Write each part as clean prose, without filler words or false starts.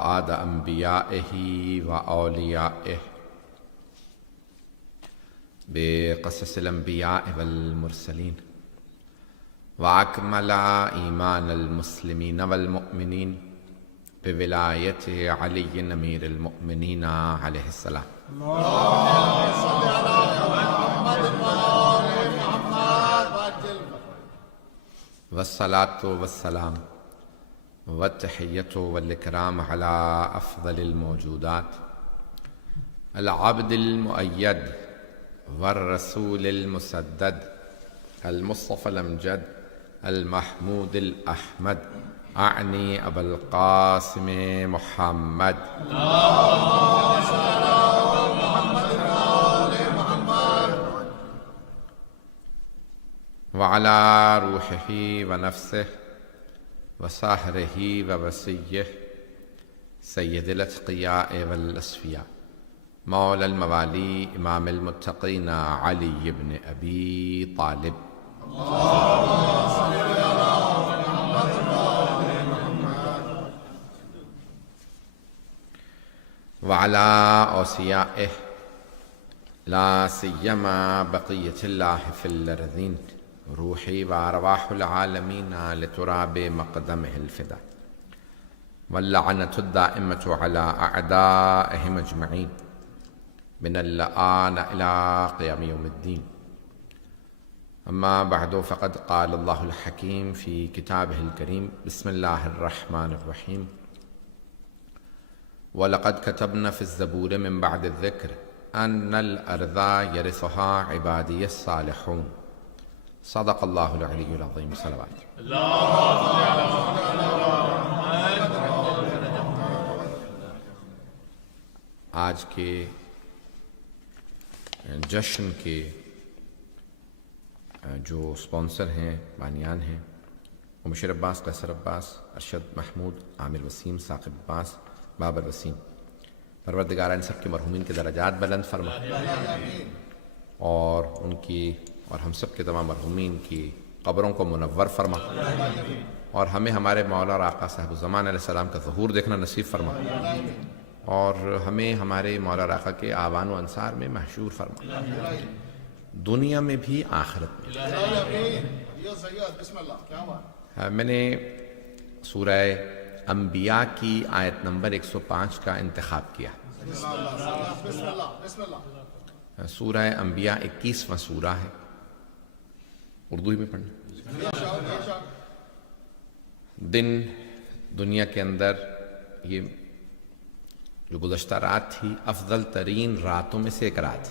بعد أنبيائه وأوليائه بقصص الأنبياء والمرسلين، وأكمل إيمان المسلمين والمؤمنين بولاية علي أمير المؤمنين عليه السلام. والصلاة والسلام والتحية والإكرام على أفضل الموجودات، العبد المؤيد والرسول المسدد، المصطفى الأمجد المحمود الأحمد، أعني أبا القاسم محمد. وعلى روحه ونفسه وساهره ووسيه سيد الأتقياء والأصفياء مولى الموالي إمام المتقين علي بن أبي طالب. وعلى أوصيائه لا سيما بقية الله في الأرضين روحي وأرواح العالمين لتراب مقدمه الفدا، واللعنة الدائمة على أعدائهم أجمعين من الآن إلى قيام يوم الدين. أما بعد، فقد قال الله الحكيم في كتابه الكريم: بسم الله الرحمن الرحيم. ولقد كتبنا في الزبور من بعد الذكر أن الأرض يرثها عبادي الصالحون. صدق الله العلي العظيم. صلوات. آج کے جشن کے جو سپانسر ہیں، بانیان ہیں، وہ مشیر عباس، قیصر عباس، ارشد محمود، عامر وسیم، ثاقب عباس، بابر وسیم. پروردگار ان سب کے مرحومین کے درجات بلند فرما، اور ان کی اور ہم سب کے تمام مرحومین کی قبروں کو منور فرما، اور ہمیں ہمارے مولا اور آقا صاحب الزمان علیہ السلام کا ظہور دیکھنا نصیب فرما، اور ہمیں ہمارے مولا اور آقا کے آوان و انصار میں محشور فرما، دنیا میں بھی آخرت میں. میں نے سورہ انبیاء کی آیت نمبر 105 کا انتخاب کیا. سورہ انبیاء 21واں سورہ ہے. اردو ہی میں پڑھنا. دنیا کے اندر یہ جو گزشتہ رات تھی، افضل ترین راتوں میں سے ایک رات،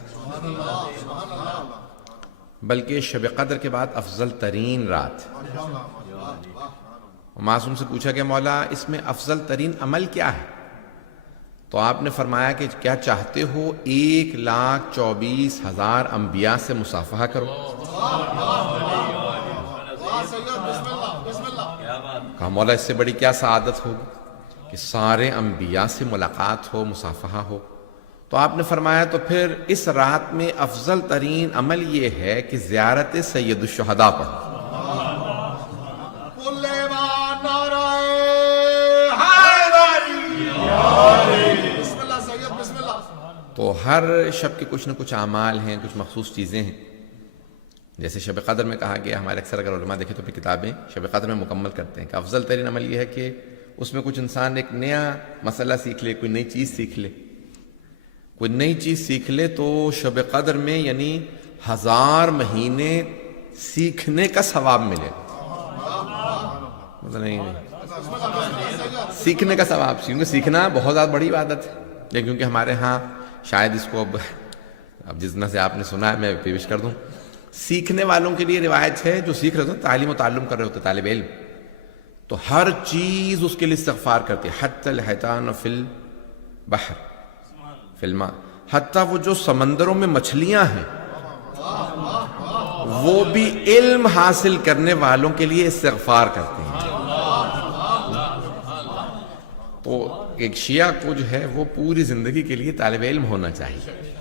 بلکہ شب قدر کے بعد افضل ترین رات. معصوم سے پوچھا کہ مولا اس میں افضل ترین عمل کیا ہے؟ تو آپ نے فرمایا کہ کیا چاہتے ہو 1,24,000 انبیاء سے مصافحہ کرو. کہا مولا اس سے بڑی کیا سعادت ہوگی کہ سارے انبیاء سے ملاقات ہو، مصافحہ ہو. تو آپ نے فرمایا تو پھر اس رات میں افضل ترین عمل یہ ہے کہ زیارت سید الشہداء پڑھو. تو ہر شب کے کچھ نہ کچھ اعمال ہیں، کچھ مخصوص چیزیں ہیں. جیسے شب قدر میں کہا گیا، ہمارے اکثر اگر علماء دیکھیں تو پھر کتابیں شب قدر میں مکمل کرتے ہیں کہ افضل ترین عمل یہ ہے کہ اس میں کچھ انسان ایک نیا مسئلہ سیکھ لے، کوئی نئی چیز سیکھ لے. کوئی نئی چیز سیکھ لے تو شب قدر میں یعنی 1000 مہینے سیکھنے کا ثواب ملے. نہیں سیکھنے کا ثواب، کیونکہ سیکھنا بہت زیادہ بڑی عبادت ہے. کیونکہ ہمارے ہاں شاید اس کو اب جس طرح سے آپ نے سنا ہے میں پیش کر دوں. سیکھنے والوں کے لیے روایت ہے، جو سیکھ رہے ہوتے ہیں، تعلیم و تعلم کر رہے ہوتے ہیں، طالب علم، تو ہر چیز اس کے لیے استغفار کرتی ہے. حتی الحیتان فی البحر فی الماء، حتیٰ وہ جو سمندروں میں مچھلیاں ہیں وہ بھی علم حاصل کرنے والوں کے لیے استغفار کرتے ہیں. تو ایک شیعہ کو جو ہے وہ پوری زندگی کے لیے طالب علم ہونا چاہیے،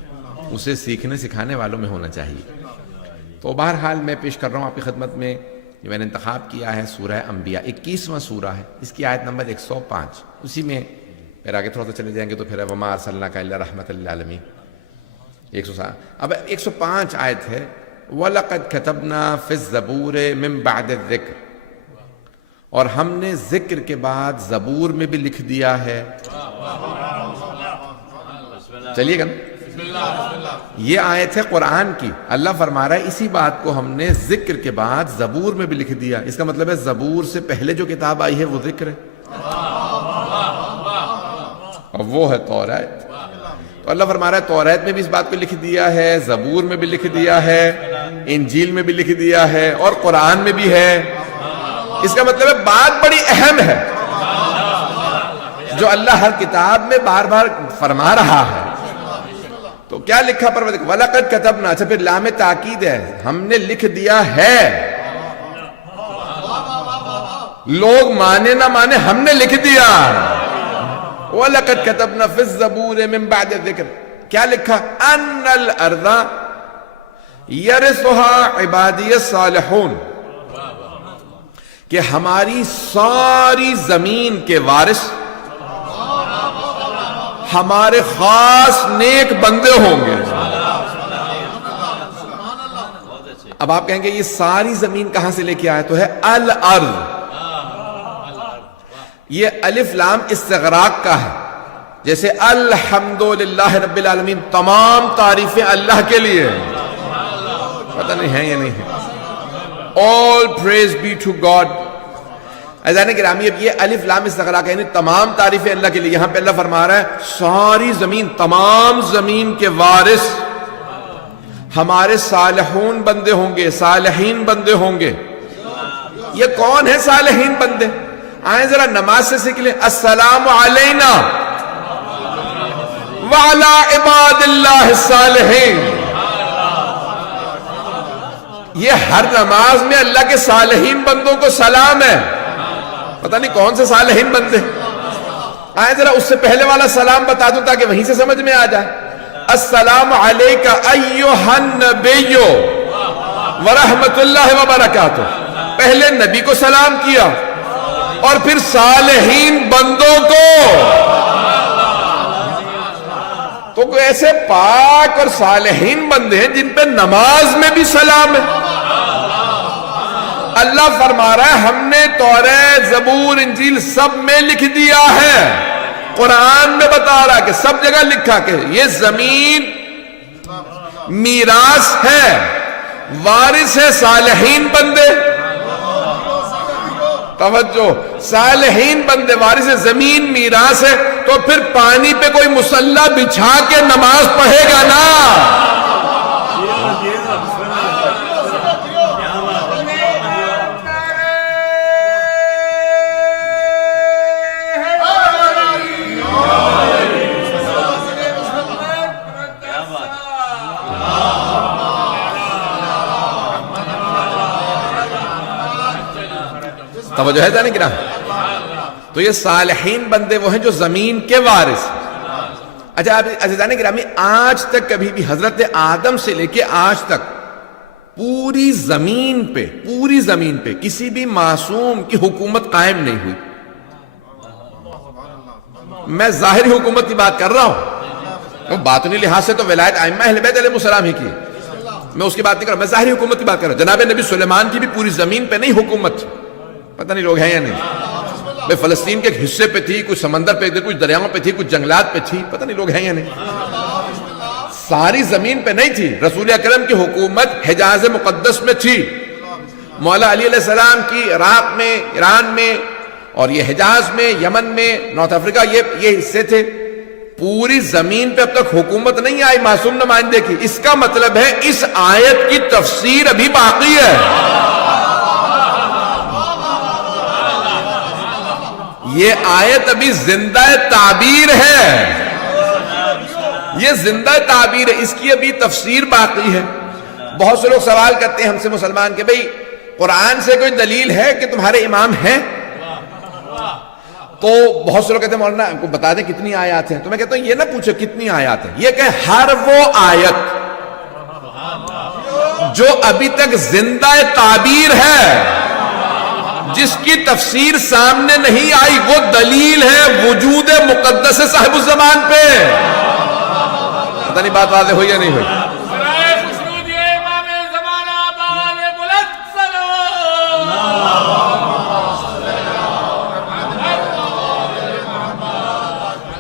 اسے سیکھنے سکھانے والوں میں ہونا چاہیے. تو بہرحال میں پیش کر رہا ہوں آپ کی خدمت میں، یہ میں نے انتخاب کیا ہے سورہ انبیاء، 21واں سورہ ہے، اس کی آیت نمبر 105. اسی میں پھر آگے تھوڑا سا چلے جائیں گے تو پھر وما ارسلناک الا رحمۃ للعالمین 107. اب 105 آیت ہے وَلَقَدْ كَتَبْنَا فِي الزَّبُورِ مِن بَعْدِ الذِّكْرِ, اور ہم نے ذکر کے بعد زبور میں بھی لکھ دیا ہے. چلیے گا نا, یہ آیت ہے قرآن کی. اللہ فرما رہا ہے اسی بات کو ہم نے ذکر کے بعد زبور میں بھی لکھ دیا. اس کا مطلب ہے زبور سے پہلے جو کتاب آئی ہے وہ ذکر ہے, اور وہ ہے توریت. تو اللہ فرما رہا ہے توریت میں بھی اس بات کو لکھ دیا ہے, زبور میں بھی لکھ دیا ہے, انجیل میں بھی لکھ دیا ہے, اور قرآن میں بھی ہے. اس کا مطلب ہے بات بڑی اہم ہے جو اللہ ہر کتاب میں بار بار فرما رہا ہے. تو کیا لکھا پروردگار وَلَقَدْ كَتَبْنَا, اچھا پھر لام تاکید ہے, ہم نے لکھ دیا ہے. لوگ مانے نہ مانے ہم نے لکھ دیا. وَلَقَدْ كَتَبْنَا فِي الزَّبُورِ مِن بَعْدِ الذِّكْرِ, کیا لکھا أَنَّ الْأَرْضَ يَرِثُهَا عِبَادِيَ الصَّالِحُونَ, کہ ہماری ساری زمین کے وارث ہمارے خاص نیک بندے ہوں گے. اب آپ کہیں گے یہ ساری زمین کہاں سے لے کے آیا, تو ہے الارض. یہ الف لام استغراق کا ہے, جیسے الحمدللہ رب العالمین, تمام تعریفیں اللہ کے لیے. پتہ نہیں ہے یا نہیں ہے. All praise be to God. عزیزان گرامی, اب یہ الف لام استغراق ہے, یعنی تمام تعریفیں اللہ کے لیے. یہاں پہ اللہ فرما رہا ہے ساری زمین, تمام زمین کے وارث ہمارے صالحون بندے ہوں گے, صالحین بندے ہوں گے. یہ کون ہے صالحین بندے؟ آئیں ذرا نماز سے سیکھ لیں. السلام علینا وعلی عباد اللہ الصالحین. یہ ہر نماز میں اللہ کے صالحین بندوں کو سلام ہے. پتہ نہیں کون سے صالحین بندے. آئیں ذرا اس سے پہلے والا سلام بتا دوں تاکہ وہیں سے سمجھ میں آ جائے. السلام علیکہ ایھا النبی ورحمۃ اللہ وبرکاتہ. پہلے نبی کو سلام کیا اور پھر صالحین بندوں کو. تو کوئی ایسے پاک اور صالحین بندے ہیں جن پہ نماز میں بھی سلام ہے. اللہ فرما رہا ہے ہم نے توریت, زبور, انجیل سب میں لکھ دیا ہے. قرآن میں بتا رہا کہ سب جگہ لکھا کہ یہ زمین میراث ہے, وارث ہے صالحین بندے. توجہ, صالحین بندے وارث ہے, زمین میراث ہے. تو پھر پانی پہ کوئی مصلی بچھا کے نماز پڑھے گا نا. توجہ ہے جانے کی نا. تو یہ صالحین بندے وہ ہیں جو زمین کے وارث. اچھا آپ عزیزان گرامی, آج تک کبھی بھی حضرت آدم سے لے کے آج تک پوری زمین پہ کسی بھی معصوم کی حکومت قائم نہیں ہوئی. میں ظاہری حکومت کی بات کر رہا ہوں, باطنی لحاظ سے تو ولایت ائمہ اہل بیت علیہ السلام ہی کی, میں اس کی بات نہیں کر رہا, میں ظاہری حکومت کی بات کر رہا ہوں. جناب نبی سلیمان کی بھی پوری زمین پہ نہیں حکومت. پتہ نہیں لوگ ہیں یا نہیں. بھئی فلسطین کے ایک حصے پہ تھی, کچھ سمندر پہ تھی, کچھ دریاؤں پہ تھی, کچھ جنگلات پہ تھی. پتہ نہیں لوگ ہیں یا نہیں. ساری زمین پہ نہیں تھی. رسول اکرم کی حکومت حجاز مقدس میں تھی. مولا علی علیہ السلام کی عراق میں, ایران میں, اور یہ حجاز میں, یمن میں, نارتھ افریقہ, یہ حصے تھے. پوری زمین پہ اب تک حکومت نہیں آئی معصوم نمائندے کی. اس کا مطلب ہے اس آیت کی تفسیر ابھی باقی ہے. یہ آیت ابھی زندہ تعبیر ہے. یہ زندہ تعبیر ہے, اس کی ابھی تفسیر باقی ہے. بہت سے لوگ سوال کرتے ہیں ہم سے مسلمان کہ بھئی قرآن سے کوئی دلیل ہے کہ تمہارے امام ہیں؟ تو بہت سے لوگ کہتے ہیں مولانا کو بتا دیں کتنی آیات ہیں. تو میں کہتا ہوں یہ نہ پوچھو کتنی آیات ہیں, یہ کہ ہر وہ آیت جو ابھی تک زندہ تعبیر ہے جس کی تفسیر سامنے نہیں آئی وہ دلیل ہے وجود مقدس صاحب الزمان پہ. پتہ نہیں بات واضح ہوئی یا نہیں ہوئی؟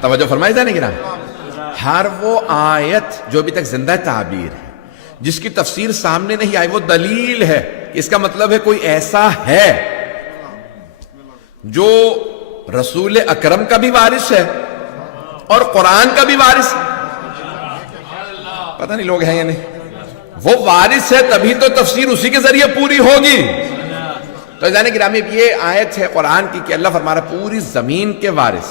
توجہ فرمائی جانے گی نا. ہر وہ آیت جو ابھی تک زندہ تعبیر ہے جس کی تفسیر سامنے نہیں آئی وہ دلیل ہے. اس کا مطلب ہے کوئی ایسا ہے جو رسول اکرم کا بھی وارث ہے اور قرآن کا بھی وارث ہے. پتہ نہیں لوگ ہیں یا نہیں. وہ وارث ہے تبھی تو تفسیر اسی کے ذریعے پوری ہوگی. تو جانے گرامی یہ آیت ہے قرآن کی کہ اللہ فرما رہا پوری زمین کے وارث،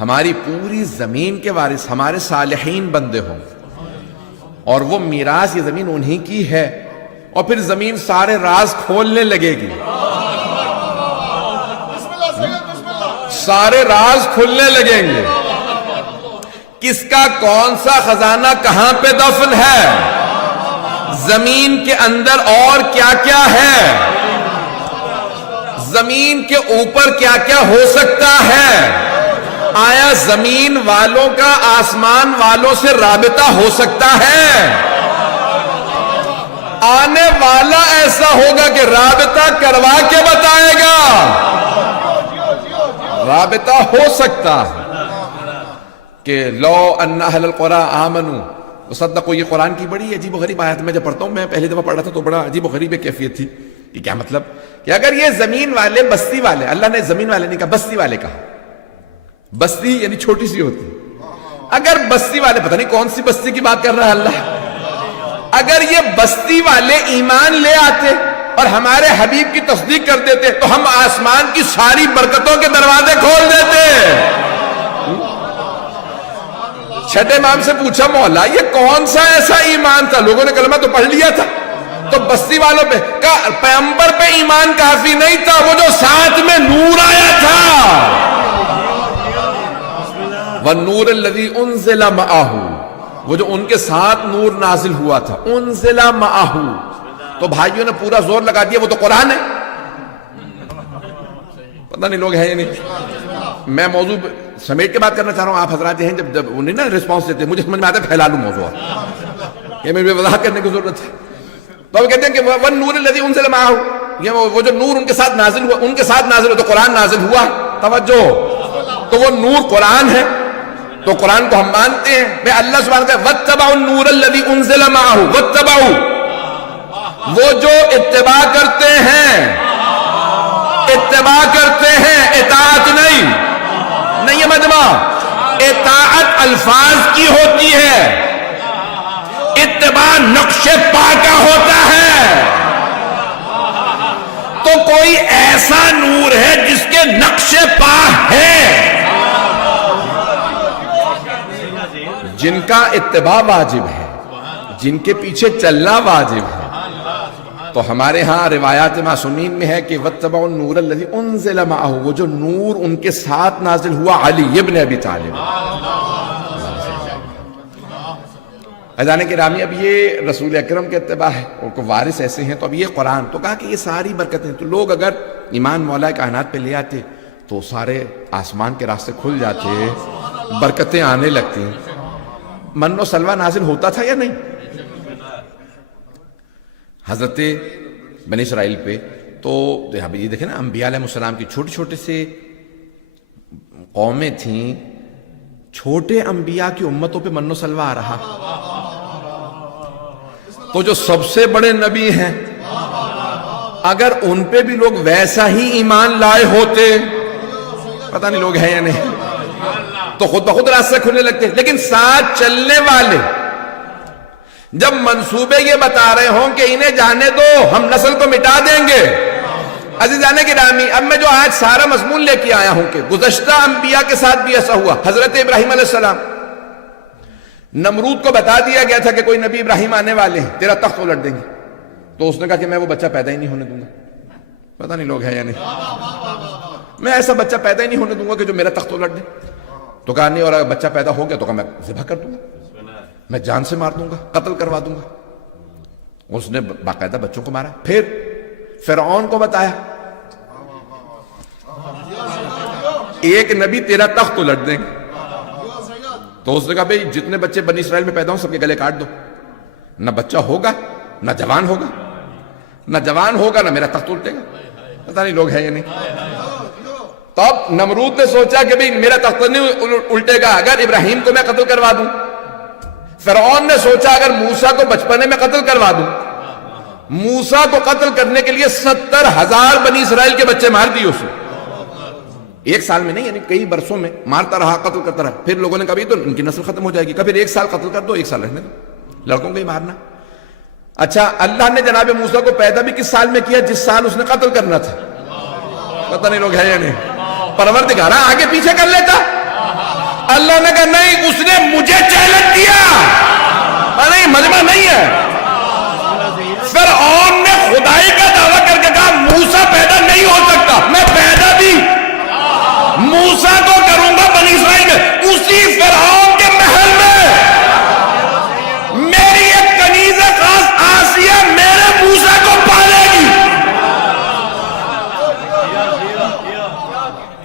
ہماری پوری زمین کے وارث ہمارے صالحین بندے ہوں، اور وہ میراث یہ زمین انہی کی ہے. اور پھر زمین سارے راز کھولنے لگے گی، سارے راز کھلنے لگیں گے. کس کا کون سا خزانہ کہاں پہ دفن ہے، زمین کے اندر اور کیا کیا ہے، زمین کے اوپر کیا کیا ہو سکتا ہے. آیا زمین والوں کا آسمان والوں سے رابطہ ہو سکتا ہے؟ آنے والا ایسا ہوگا کہ رابطہ کروا کے بتائے گا. رابطہ ہو سکتا ہے کہ لو ان اہل القرى آمنوا وصدقوا. یہ قرآن کی بڑی عجیب و غریب آیت میں جب پڑھتا ہوں، میں پہلی دفعہ پڑھ رہا تھا تو بڑا عجیب و غریب کیفیت تھی. یہ کیا مطلب کہ اگر یہ زمین والے بستی والے، اللہ نے زمین والے نہیں کہا بستی والے کہا، بستی یعنی چھوٹی سی ہوتی، اگر بستی والے، پتہ نہیں کون سی بستی کی بات کر رہا ہے اللہ، اگر یہ بستی والے ایمان لے آتے اور ہمارے حبیب کی تصدیق کر دیتے تو ہم آسمان کی ساری برکتوں کے دروازے کھول دیتے. چھٹے امام سے پوچھا مولا یہ کون سا ایسا ایمان تھا، لوگوں نے کلمہ تو پڑھ لیا تھا، تو بستی والوں پہ کہا پیغمبر پہ ایمان کافی نہیں تھا، وہ جو ساتھ میں نور آیا تھا، وَالنُّورَ الَّذِي أُنزِلَ مَعَهُ، وہ جو ان کے ساتھ نور نازل ہوا تھا، انزل معہ. تو بھائیوں نے پورا زور لگا دیا وہ تو قرآن ہے. پتہ نہیں لوگ ہیں یا نہیں. میں موضوع سمیٹ کے بات کرنا چاہ رہا ہوں. آپ حضرات ہیں جب انہیں نا رسپانس دیتے مجھے سمجھ میں آتا ہے پھیلا لوں موضوع، یہ میرے وضاحت کرنے کی ضرورت ہے. تو وہ کہتے ہیں کہ وَالنُّورِ الَّذِي أُنزِلَ مَعَهُ، یہ وہ جو نور ان کے ساتھ نازل ہوا، ان کے ساتھ نازل ہوا تو قرآن نازل ہوا. توجہ، تو وہ نور قرآن ہے، تو قرآن کو ہم مانتے ہیں. میں اللہ سبحانہ وتعالی وَاتَّبَعُوا النُّورَ الَّذِي أُنزِلَ مَعَهُ، وَاتَّبَعُوا، وہ جو اتباع کرتے ہیں، اتباع کرتے ہیں، اطاعت نہیں. نہیں یہ مجمع، اطاعت الفاظ کی ہوتی ہے، اتباع نقش پا کا ہوتا ہے. تو کوئی ایسا نور ہے جس کے نقش پا ہے، جن کا اتباع واجب ہے، جن کے پیچھے چلنا واجب ہے. تو ہمارے ہاں روایات معصومین میں ہے کہ وَاتَّبَعُوا النُّورَ الَّذِي أُنزِلَ مَعَهُ، وہ جو نور ان کے ساتھ نازل ہوا علی ابن ابی طالب. اذان گرامی، اب یہ رسول اکرم کے اتباع ہے، ان کو وارث ایسے ہیں. تو اب یہ قرآن تو کہا کہ یہ ساری برکتیں، تو لوگ اگر ایمان مولا کائنات پہ لے آتے تو سارے آسمان کے راستے کھل جاتے، برکتیں آنے لگتی. من و سلوہ نازل ہوتا تھا یا نہیں حضرت بنی اسرائیل پہ؟ تو یہ دیکھیں نا، انبیاء علیہ السلام کی چھوٹے چھوٹے سے قومیں تھیں، چھوٹے انبیاء کی امتوں پہ من و سلوہ آ رہا. تو جو سب سے بڑے نبی ہیں اگر ان پہ بھی لوگ ویسا ہی ایمان لائے ہوتے، پتہ نہیں لوگ ہیں یا نہیں، تو خود بخود راستے کھلنے لگتے. لیکن ساتھ چلنے والے جب منصوبے یہ بتا رہے ہوں کہ انہیں جانے دو ہم نسل کو مٹا دیں گے. عزیزان گرامی، اب میں جو آج سارا مضمون لے کے آیا ہوں کہ گزشتہ انبیاء کے ساتھ بھی ایسا ہوا. حضرت ابراہیم علیہ السلام، نمرود کو بتا دیا گیا تھا کہ کوئی نبی ابراہیم آنے والے ہیں، تیرا تخت الٹ دیں گے. تو اس نے کہا کہ میں وہ بچہ پیدا ہی نہیں ہونے دوں گا. پتہ نہیں لوگ ہیں یا نہیں. میں ایسا بچہ پیدا ہی نہیں ہونے دوں گا کہ جو میرا تخت الٹ دے. تو کہا نہیں، اور اگر بچہ پیدا ہو گیا تو کہا میں ذبح کر دوں گا، میں جان سے مار دوں گا، قتل کروا دوں گا. اس نے باقاعدہ بچوں کو مارا. پھر فرعون کو بتایا ایک نبی تیرا تخت الٹ دیں گے. تو اس نے کہا بھئی جتنے بچے بنی اسرائیل میں پیدا ہوں سب کے گلے کاٹ دو. نہ بچہ ہوگا نہ جوان ہوگا، نہ جوان ہوگا نہ میرا تخت الٹے گا. پتہ نہیں لوگ ہیں یا نہیں. تو اب نمرود نے سوچا کہ بھئی میرا تخت نہیں الٹے گا اگر ابراہیم کو میں قتل کروا دوں. فرعون نے سوچا اگر موسیٰ کو بچپنے میں قتل کروا دوں. موسیٰ کو قتل کرنے کے لیے 70,000 بنی اسرائیل کے بچے مار دیے اسے. ایک سال میں نہیں، یعنی کئی برسوں میں مارتا رہا، قتل کرتا رہا. پھر لوگوں نے کہا تو ان کی نسل ختم ہو جائے گی. کہا پھر 1 سال قتل کر دو، 1 سال رہنے دو، لڑکوں کو ہی مارنا. اچھا اللہ نے جناب موسیٰ کو پیدا بھی کس سال میں کیا؟ جس سال اس نے قتل کرنا تھا. پتہ نہیں لوگ ہیں یا نہیں. پروردگار آگے پیچھے کر لیتا. اللہ نے کہا نہیں، اس نے مجھے چیلنج دیا. نہیں مجمع نہیں ہے. فرعون نے خدائی کا دعویٰ کر کے کہا موسیٰ پیدا نہیں ہو سکتا. میں پیدا بھی موسیٰ کو کروں گا بنی اسرائیل میں. اسی فرعون کے محل میں میری ایک کنیز خاص آسیہ میرے موسیٰ کو پالے گی.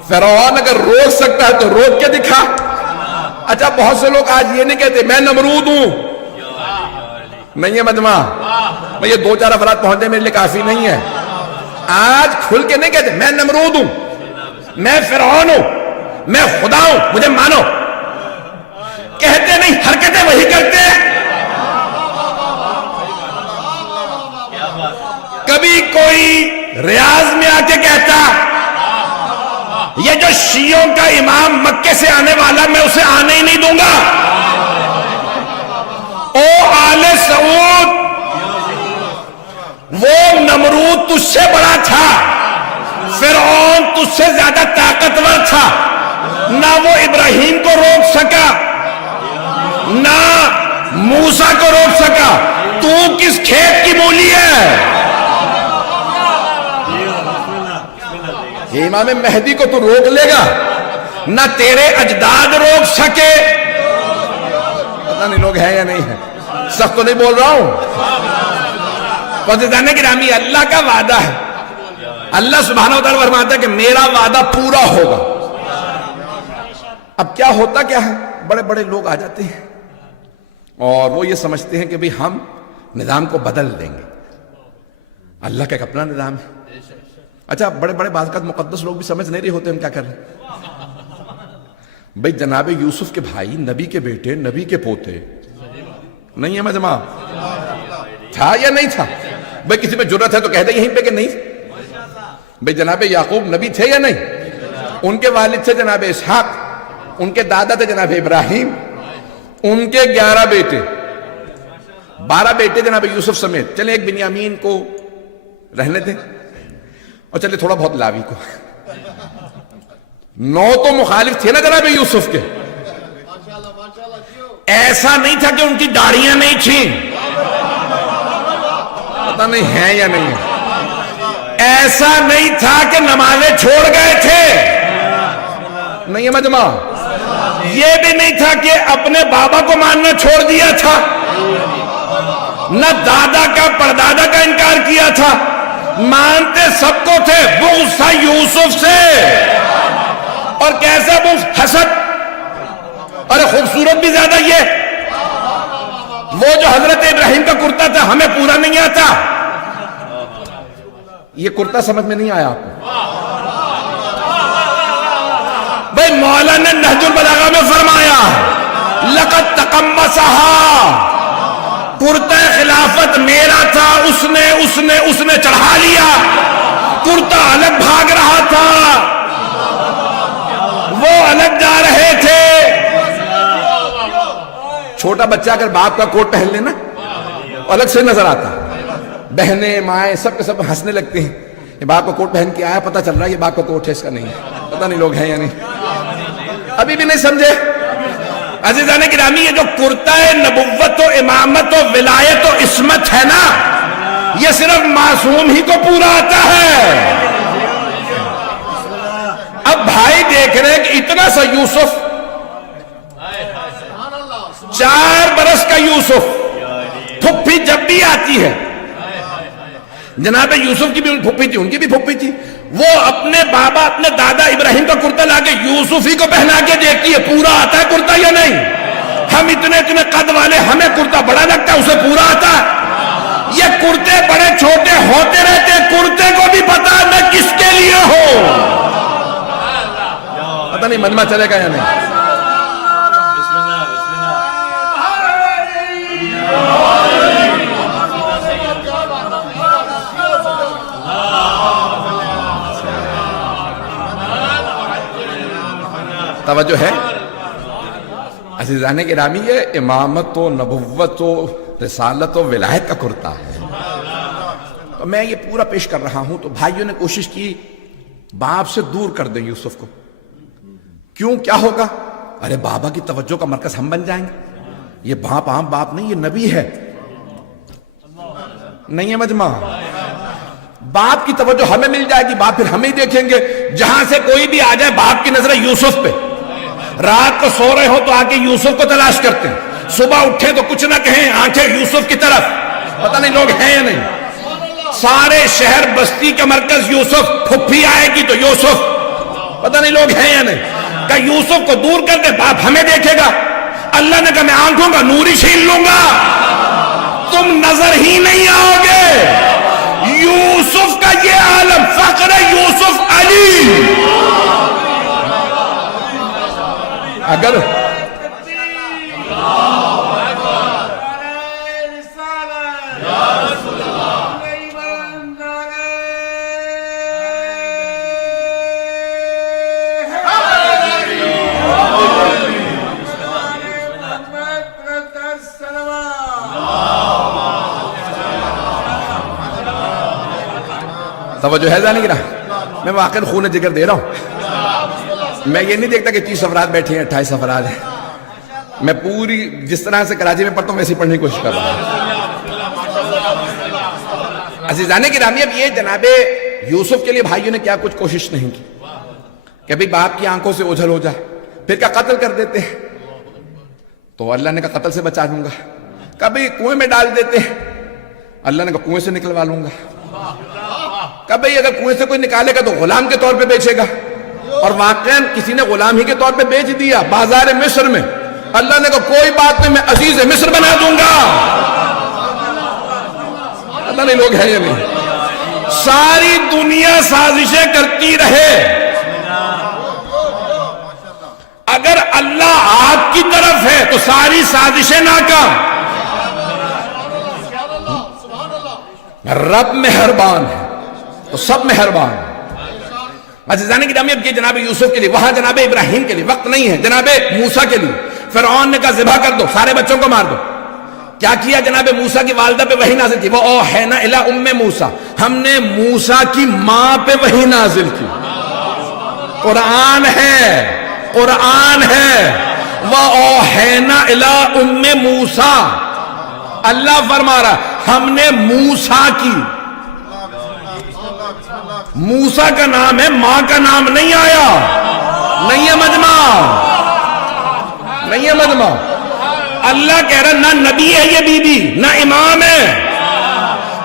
فرعون اگر روک سکتا ہے تو روک کے دکھا. اچھا بہت سے لوگ آج یہ نہیں کہتے میں نمرود ہوں. نہیں ہے مجمع. میں یہ 2-4 افراد پہنچے میرے لیے کافی نہیں ہے. آج کھل کے نہیں کہتے میں نمرود ہوں، میں فرعون ہوں، میں خدا ہوں، مجھے مانو. کہتے نہیں، حرکتیں وہی کرتے ہیں. کبھی کوئی ریاض میں آ کے کہتا یہ جو شیعوں کا امام مکے سے آنے والا میں اسے آنے ہی نہیں دوں گا. او آل سعود، وہ نمرود تجھ سے بڑا تھا، فرعون تجھ سے زیادہ طاقتور تھا. نہ وہ ابراہیم کو روک سکا نہ موسیٰ کو روک سکا. تو کس کھیت کی مولی ہے؟ یہ امام مہدی کو تو روک لے گا، نہ تیرے اجداد روک سکے. پتہ نہیں لوگ ہیں یا نہیں ہیں. سخت تو نہیں بول رہا ہوں. عزیزان گرامی، اللہ کا وعدہ ہے. اللہ سبحانہ و تعالیٰ فرماتا ہے کہ میرا وعدہ پورا ہوگا. اب کیا ہوتا کیا ہے، بڑے بڑے لوگ آ جاتے ہیں اور وہ یہ سمجھتے ہیں کہ بھئی ہم نظام کو بدل دیں گے. اللہ کا ایک اپنا نظام ہے. اچھا بڑے بڑے بعض اوقات مقدس لوگ بھی سمجھ نہیں رہے ہوتے ہم کیا کر رہے ہیں. بھئی جناب یوسف کے بھائی، نبی کے بیٹے، نبی کے پوتے. نہیں ہے مجمع؟ تھا یا نہیں تھا؟ بھئی کسی میں جرت ہے تو کہہ دے یہیں پہ کہ نہیں. بھئی جناب یعقوب نبی تھے یا نہیں؟ ان کے والد تھے جناب اسحاق، ان کے دادا تھے جناب ابراہیم، ان کے 11 بیٹے، 12 بیٹے جناب یوسف سمیت. چلیں ایک بنیامین کو رہنے دیں اور چلے تھوڑا بہت لاوی کو. 9 تو مخالف تھے نا جناب یوسف کے. ایسا نہیں تھا کہ ان کی داڑیاں نہیں تھیں. پتہ نہیں ہیں یا نہیں ہے. ایسا نہیں تھا کہ نمازیں چھوڑ گئے تھے. نہیں ہے مجمع. یہ بھی نہیں تھا کہ اپنے بابا کو ماننا چھوڑ دیا تھا، نہ دادا کا پردادا کا انکار کیا تھا. مانتے سب کو تھے. بغض تھا یوسف سے. اور کیسا بغض؟ حسد. اور خوبصورت بھی زیادہ یہ وہ جو حضرت ابراہیم کا کرتا تھا ہمیں پورا نہیں آتا. یہ کرتا سمجھ میں نہیں آیا آپ کو؟ بھئی مولا نے نہج البلاغہ میں فرمایا لقد تقمصها، کرتا خلافت میرا تھا، اس نے چڑھا لیا. کرتا الگ بھاگ رہا تھا، وہ الگ جا رہے تھے. چھوٹا بچہ اگر باپ کا کوٹ پہن لینا الگ سے نظر آتا. بہنیں مائیں سب کے سب ہنسنے لگتے ہیں. یہ باپ کا کوٹ پہن کے آیا، پتہ چل رہا ہے یہ باپ کا کوٹ ہے، اس کا نہیں ہے. پتہ نہیں لوگ ہیں یا نہیں. ابھی بھی نہیں سمجھے. عزیزان گرامی، یہ جو کرتا ہے نبوت و امامت و ولایت و عصمت ہے نا، یہ صرف معصوم ہی کو پورا آتا ہے. اب بھائی دیکھ رہے ہیں کہ اتنا سا یوسف، 4 برس کا یوسف، پھپھی جب بھی آتی ہے، جناب یوسف کی بھی پھپھی تھی، ان کی بھی پھپھی تھی، وہ اپنے بابا اپنے دادا ابراہیم کا کرتا لا کے یوسف ہی کو پہنا کے دیکھتی ہے پورا آتا ہے کرتا یا نہیں. ہم اتنے قد والے, ہمیں کرتا بڑا لگتا ہے, اسے پورا آتا ہے. یہ کرتے بڑے چھوٹے ہوتے رہتے, کرتے کو بھی پتا ہے میں کس کے لیے ہوں. پتہ نہیں مجمع چلے گا یا نہیں. توجہ ہے عزیزان گرامی, یہ امامت و نبوت و رسالت و ولایت کا کرتا ہے. تو میں یہ پورا پیش کر رہا ہوں. تو بھائیوں نے کوشش کی باپ سے دور کر دیں یوسف کو. کیوں, کیا ہوگا؟ ارے بابا کی توجہ کا مرکز ہم بن جائیں گے. یہ باپ عام باپ نہیں, یہ نبی ہے. نہیں ہے مجمع, باپ کی توجہ ہمیں مل جائے گی, باپ پھر ہمیں دیکھیں گے. جہاں سے کوئی بھی آ جائے باپ کی نظر یوسف پہ. رات کو سو رہے ہو تو آ کے یوسف کو تلاش کرتے ہیں, صبح اٹھے تو کچھ نہ کہیں, آنکھیں یوسف کی طرف. پتہ نہیں لوگ ہیں یا نہیں. سارے شہر بستی کا مرکز یوسف, پھپھی آئے گی تو یوسف. پتہ نہیں لوگ ہیں یا نہیں. کہ یوسف کو دور کر دے, باپ ہمیں دیکھے گا. اللہ نے کہا میں آنکھوں کا نور ہی چھین لوں گا, تم نظر ہی نہیں آؤ گے. یوسف کا یہ عالم, فخر یوسف علی. اگر توجہ ہے جانے کی نا, میں واقعی خون جگر دے رہا ہوں. میں یہ نہیں دیکھتا کہ 30 افراد بیٹھے ہیں, 28 افراد ہیں. میں پوری جس طرح سے کراچی میں پڑھتا ہوں ویسے پڑھنے کی کوشش کر رہا ہوں. عزیزان گرامی, اب یہ جناب یوسف کے لیے بھائیوں نے کیا کچھ کوشش نہیں کی کہ بھئی باپ کی آنکھوں سے اوجھل ہو جائے, پھر کیا قتل کر دیتے ہیں. تو اللہ نے کہا قتل سے بچا لوں گا. کبھی کنویں میں ڈال دیتے ہیں, اللہ نے کہا کنویں سے نکلوا لوں گا. کبھی اگر کنویں سے کوئی نکالے گا تو غلام کے طور پہ بیچے گا, اور واقعاً کسی نے غلام ہی کے طور پہ بیچ دیا بازار مصر میں. اللہ نے کہا کوئی بات نہیں, میں عزیز مصر بنا دوں گا. اللہ نہیں لوگ ہیں یا نہیں. ساری دنیا سازشیں کرتی رہے, اگر اللہ آپ کی طرف ہے تو ساری سازشیں ناکام. رب مہربان ہے تو سب مہربان. عزیزان گرامی, اب یہ جناب یوسف کے لیے, وہاں جناب ابراہیم کے لیے وقت نہیں ہے, جناب موسیٰ کے لیے. فرعون نے کہا ذبح کر دو, سارے بچوں کو مار دو. کیا کیا جناب موسیٰ کی والدہ پہ وحی نازل کی, وہ اوحینا الی ام موسیٰ, ہم نے موسیٰ کی ماں پہ وحی نازل کی. قرآن ہے, قرآن ہے. وہ اوحینا الی ام موسیٰ, اللہ فرما رہا ہم نے موسیٰ کی. موسیٰ کا نام ہے, ماں کا نام نہیں آیا. نہیں ہے مجمع, نہیں ہے مجمع. اللہ کہہ رہا نہ نبی ہے یہ بی بی, نہ امام ہے,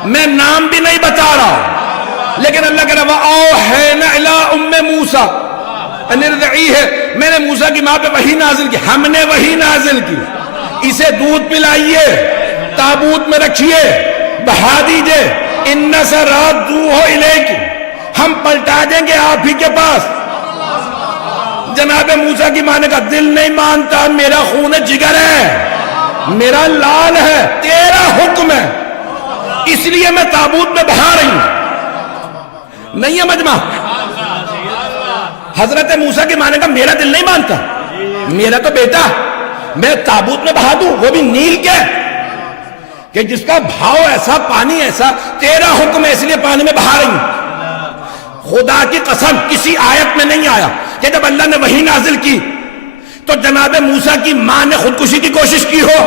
میں نام بھی نہیں بتا رہا, لیکن اللہ کہہ رہا وَأَوْحَيْنَا إِلَىٰ أُمِّ مُوسَىٰ أَنِ ارْضِعِيهِ, میں نے موسیٰ کی ماں پہ وحی نازل کی. ہم نے وحی نازل کی, اسے دودھ پلائیے, تابوت میں رکھیے, بہا دیجئے. اِنَّ سَرَادُّوهُ إِلَيْكِ, ہم پلٹا دیں گے آپ ہی کے پاس. جناب موسیٰ کی ماں نے کہا دل نہیں مانتا, میرا خون جگر ہے, میرا لال ہے, تیرا حکم ہے, اس لیے میں تابوت میں بہا رہی ہوں. نہیں ہے مجمع. حضرت موسیٰ کی ماں نے کہا میرا دل نہیں مانتا, میرا تو بیٹا میں تابوت میں بہا دوں, وہ بھی نیل کے, کہ جس کا بھاؤ ایسا, پانی ایسا, تیرا حکم ہے اس لیے پانی میں بہا رہی ہوں. خدا کی قسم کسی آیت میں نہیں آیا کہ جب اللہ نے وحی نازل کی تو جناب موسیٰ کی ماں نے خودکشی کی کوشش کی ہو.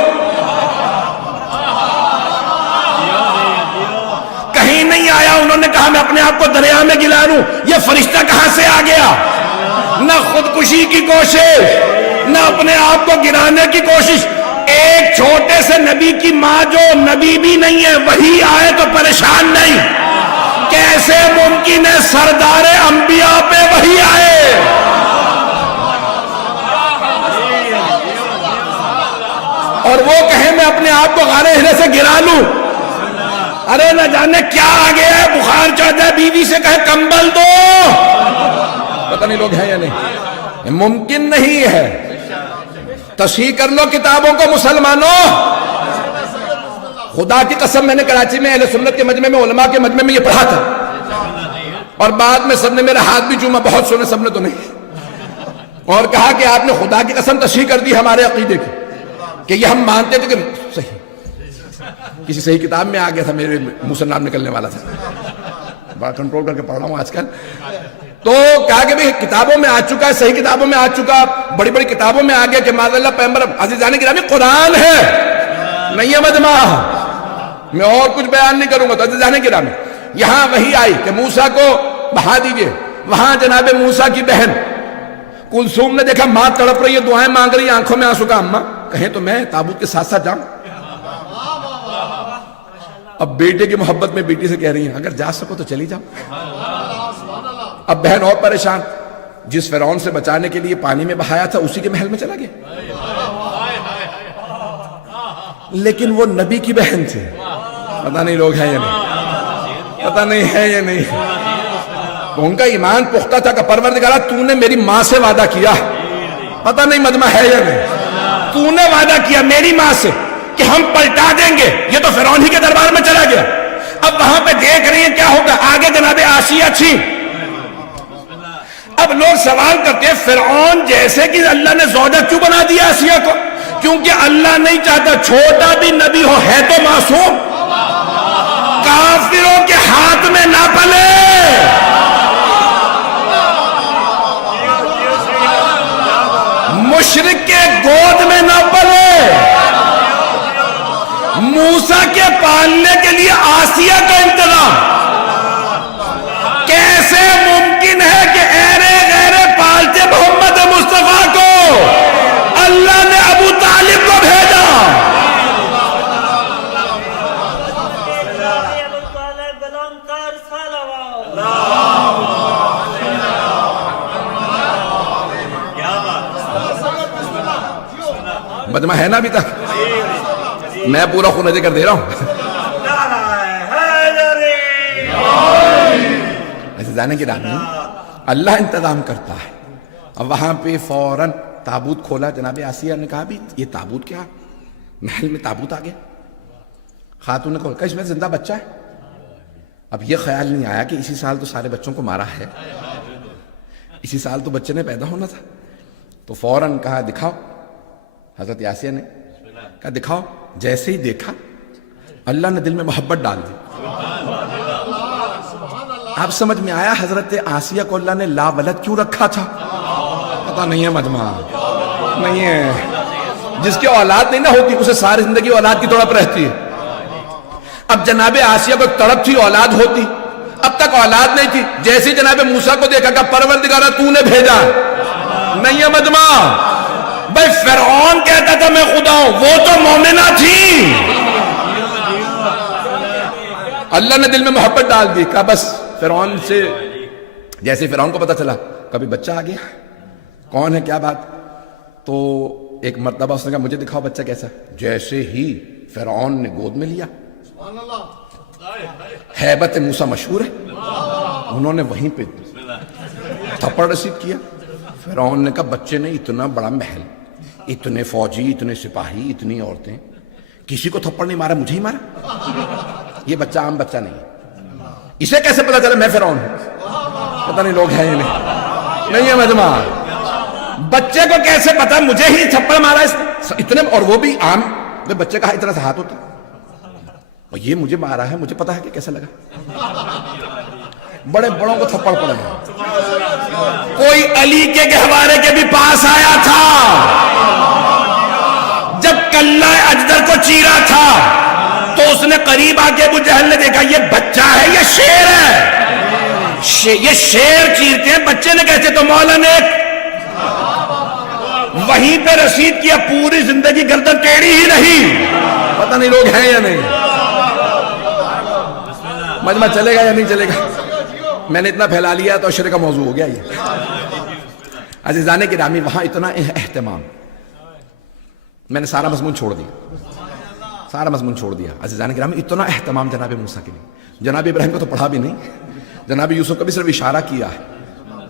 کہیں نہیں آیا. انہوں نے کہا میں اپنے آپ کو دریا میں گلا لوں, یہ فرشتہ کہاں سے آ گیا. نہ خودکشی کی کوشش, نہ اپنے آپ کو گرانے کی کوشش. ایک چھوٹے سے نبی کی ماں جو نبی بھی نہیں ہے, وحی آئے تو پریشان نہیں. کیسے ممکن ہے سردار انبیاء پہ وحی آئے؟ اور وہ کہیں میں اپنے آپ کو غار ہرے سے گرا لوں؟ ارے نہ جانے کیا آ گیا ہے، بخار چڑھ جائے، بیوی سے کہے کمبل دو، پتہ نہیں لوگ ہیں یا نہیں۔ ممکن نہیں ہے۔ تصحیح کر لو کتابوں کو مسلمانوں۔ خدا کی قسم میں نے کراچی میں اہل سنت کے مجمع میں، علماء کے مجمع میں یہ پڑھا تھا، اور بعد میں سب نے میرا ہاتھ بھی چوما، بہت سونے، سب نے تو نہیں، اور کہا کہ آپ نے خدا کی قسم تصحیح کر دی ہمارے عقیدے کی، کہ یہ ہم مانتے تھے کہ صحیح، کسی صحیح کتاب میں آ گیا تھا، میرے منہ سے نام نکلنے والا تھا، بڑا کنٹرول کر کے پڑھ رہا ہوں آج کل۔ تو کہا کہ بھئی کتابوں میں آ چکا ہے، صحیح کتابوں میں آ چکا، بڑی بڑی کتابوں میں آ گیا کہ معاذ اللہ پیغمبر عزیزان گرامی قرآن ہے، نہیں ہے مجمع، میں اور کچھ بیان نہیں کروں گا۔ تو عزیزان گرامی یہاں وہی آئی کہ موسیٰ کو بہا دیجئے، وہاں جناب موسیٰ کی بہن کلثوم نے دیکھا ماں تڑپ رہی ہے، دعائیں مانگ رہی ہے، آنکھوں میں آنسو کا، اماں کہیں تو میں تابوت کے ساتھ ساتھ جاؤں۔ اب بیٹے کی محبت میں بیٹی سے کہہ رہی ہیں اگر جا سکو تو چلی جاؤ۔ اب بہن اور پریشان، جس فرعون سے بچانے کے لیے پانی میں بہایا تھا اسی کے محل میں چلا گیا، لیکن وہ نبی کی بہن تھی، پتہ نہیں لوگ ہیں یا نہیں، پتہ نہیں ہے یا نہیں، تو ان کا ایمان پختہ تھا کہ پروردگارہ تو نے میری ماں سے وعدہ کیا، پتہ نہیں مجمع ہے یا نہیں، تو نے وعدہ کیا میری ماں سے کہ ہم پلٹا دیں گے، یہ تو فرعون ہی کے دربار میں چلا گیا۔ اب وہاں پہ دیکھ رہی ہیں کیا ہوگا، آگے جناب آسیہ تھی۔ اب لوگ سوال کرتے ہیں فرعون جیسے کہ اللہ نے زوجہ کیوں بنا دیا آسیہ کو؟ کیونکہ اللہ نہیں چاہتا چھوٹا بھی نبی ہو، ہے تو معصوم، کافروں کے ہاتھ میں نہ پلے۔ مشرک کے گود میں نہ پلے۔ موسیٰ کے پالنے کے لیے آسیہ کا انتظام، کیسے ممکن ہے کہ ایرے غیرے پالتے محمد مصطفیٰ کو اللہ نے ابو طالب کو بھیجا؟ مجمع ہے نا ابھی تک؟ میں پورا خون ذکر دے رہا ہوں۔ ایسے جانے کی راہ نہیں، اللہ انتظام کرتا ہے۔ اب وہاں پہ فوراً تابوت کھولا، جناب آسیہ نے کہا بھی یہ تابوت کیا، محل میں تابوت آ گیا۔ خاتون نے کہا اس میں زندہ بچہ ہے۔ اب یہ خیال نہیں آیا کہ اسی سال تو سارے بچوں کو مارا ہے، اسی سال تو بچے نے پیدا ہونا تھا، تو فوراً کہا دکھاؤ۔ حضرت آسیہ نے کہا دکھاؤ، جیسے ہی دیکھا اللہ نے دل میں محبت ڈال دی۔ اب سمجھ میں آیا حضرت آسیہ کو اللہ نے لا ولد کیوں رکھا تھا؟ پتہ نہیں ہے مجمع، نہیں ہے۔ جس کی اولاد نہیں نہ ہوتی اسے ساری زندگی اولاد کی تڑپ رہتی ہے۔ اب جناب آسیہ کو تڑپ تھی اولاد ہوتی، اب تک اولاد نہیں تھی، جیسے جناب موسیٰ کو دیکھا کہ پروردگارہ تو نے بھیجا، نہیں ہے مجمع۔ بھائی فرعون کہتا تھا میں خدا ہوں، وہ تو مومنہ تھی، اللہ نے دل میں محبت ڈال دی۔ کہا بس فرعون سے، جیسے فرعون کو پتا چلا کبھی بچہ آ گیا، کون ہے کیا بات، تو ایک مرتبہ اس نے کہا مجھے دکھاؤ بچہ کیسا۔ جیسے ہی فرعون نے گود میں لیا، ہیبت موسیٰ مشہور ہے، انہوں نے وہیں پہ تھپڑ رسید کیا۔ فرعون نے کہا بچے نے اتنا بڑا محل، اتنے فوجی، اتنے سپاہی، اتنی عورتیں، کسی کو تھپڑ نہیں مارا، مجھے ہی مارا، یہ بچہ عام بچہ نہیں ہے، اسے کیسے پتا چلا میں فرعون ہوں؟ پتہ نہیں لوگ ہیں یا نہیں ہے مجمع۔ بچے کو کیسے پتا مجھے ہی تھپڑ مارا اس نے، اتنے، اور وہ بھی عام، بچے کا اتنا سا ہاتھ ہوتا، اور یہ مجھے مارا ہے، مجھے پتا ہے کہ کیسا لگا۔ بڑے بڑوں کو تھپڑ پڑے ہیں۔ کوئی علی کے گہوارے کے بھی پاس آیا تھا جب کلہ اجدر کو چیرا تھا، تو اس نے قریب آ کے ابو جہل نے دیکھا یہ بچہ ہے یہ شیر ہے، یہ شیر چیرتے ہیں، بچے نے کہتے تو مولا نے وہیں پہ رسید کیا، پوری زندگی گردن ٹیڑھی ہی رہی۔ پتہ نہیں لوگ ہیں یا نہیں مجمع چلے گا یا نہیں چلے گا؟ میں نے اتنا پھیلا لیا تو عشرے کا موضوع ہو گیا یہ. عزیزان گرامی وہاں اتنا اہتمام. میں نے سارا مضمون چھوڑ دیا. عزیزان گرامی اتنا اہتمام جناب موسیٰ کے لیے. جناب ابراہیم کو تو پڑھا بھی نہیں, جناب یوسف کو بھی صرف اشارہ کیا ہے.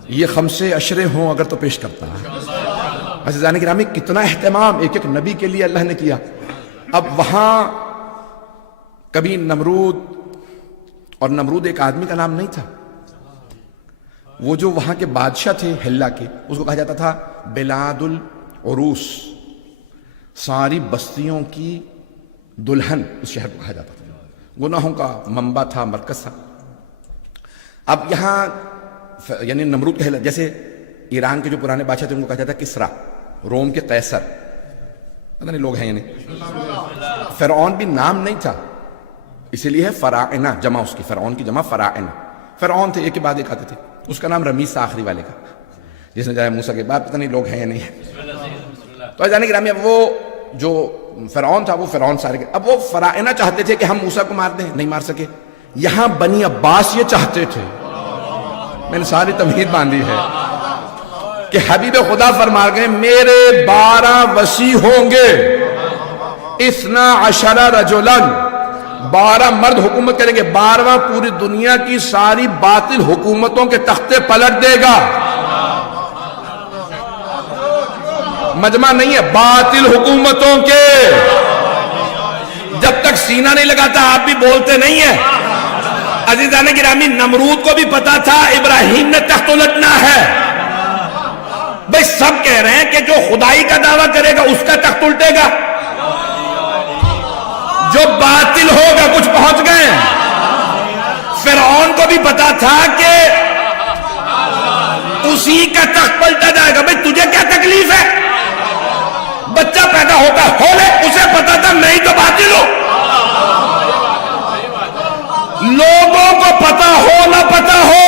یہ خمسے عشرے ہوں اگر تو پیش کرتا ہے. عزیزان گرامی کتنا اہتمام ایک ایک نبی کے لیے اللہ نے کیا. اب وہاں کبھی نمرود, اور نمرود ایک آدمی کا نام نہیں تھا, وہ جو وہاں کے بادشاہ تھے ہلا کے, اس کو کہا جاتا تھا بلاد العروس, ساری بستیوں کی دلہن اس شہر کو کہا جاتا تھا. گناہوں کا منبع تھا, مرکز تھا. اب یہاں یعنی نمرود کہلا, جیسے ایران کے جو پرانے بادشاہ تھے ان کو کہا جاتا کسرا, روم کے قیصر, پتہ نہیں لوگ ہیں یعنی. فرعون بھی نام نہیں تھا, اسی لیے ہے فراعنہ, جمع اس کی, فرعون کی جمع فراعنہ. فرعون تھے ایک کے بعد ایک آتے تھے. اس کا نام رمیس تھا آخری والے کا, جس نے جایا موسیٰ کے بعد, پتہ نہیں لوگ ہیں یا نہیں ہیں. تو جانے گرامی اب وہ جو فرعون تھا وہ فرعون سارے, اب وہ فراعنہ چاہتے تھے کہ ہم موسیٰ کو مار دیں, نہیں مار سکے. یہاں بنی عباس یہ چاہتے تھے, میں نے ساری تمہید باندھی ہے کہ حبیب خدا فرما گئے میرے 12 وصی ہوں گے, 12 رجلا, 12 مرد حکومت کریں گے. 12واں پوری دنیا کی ساری باطل حکومتوں کے تختے پلٹ دے گا. مجمع نہیں ہے, باطل حکومتوں کے. جب تک سینہ نہیں لگاتا آپ بھی بولتے نہیں ہیں. عزیزان گرامی نمرود کو بھی پتا تھا ابراہیم نے تخت الٹنا ہے. بھئی سب کہہ رہے ہیں کہ جو خدائی کا دعویٰ کرے گا اس کا تخت الٹے گا, جو باطل ہوگا. کچھ پہنچ گئے. فرعون کو بھی پتا تھا کہ اسی کا تخت پلٹا جائے گا. بھئی تجھے کیا تکلیف ہے, بچہ پیدا ہوتا ہو لے, اسے پتا تھا میں ہی تو باطل ہوں. لوگوں کو پتا ہو نہ پتا ہو,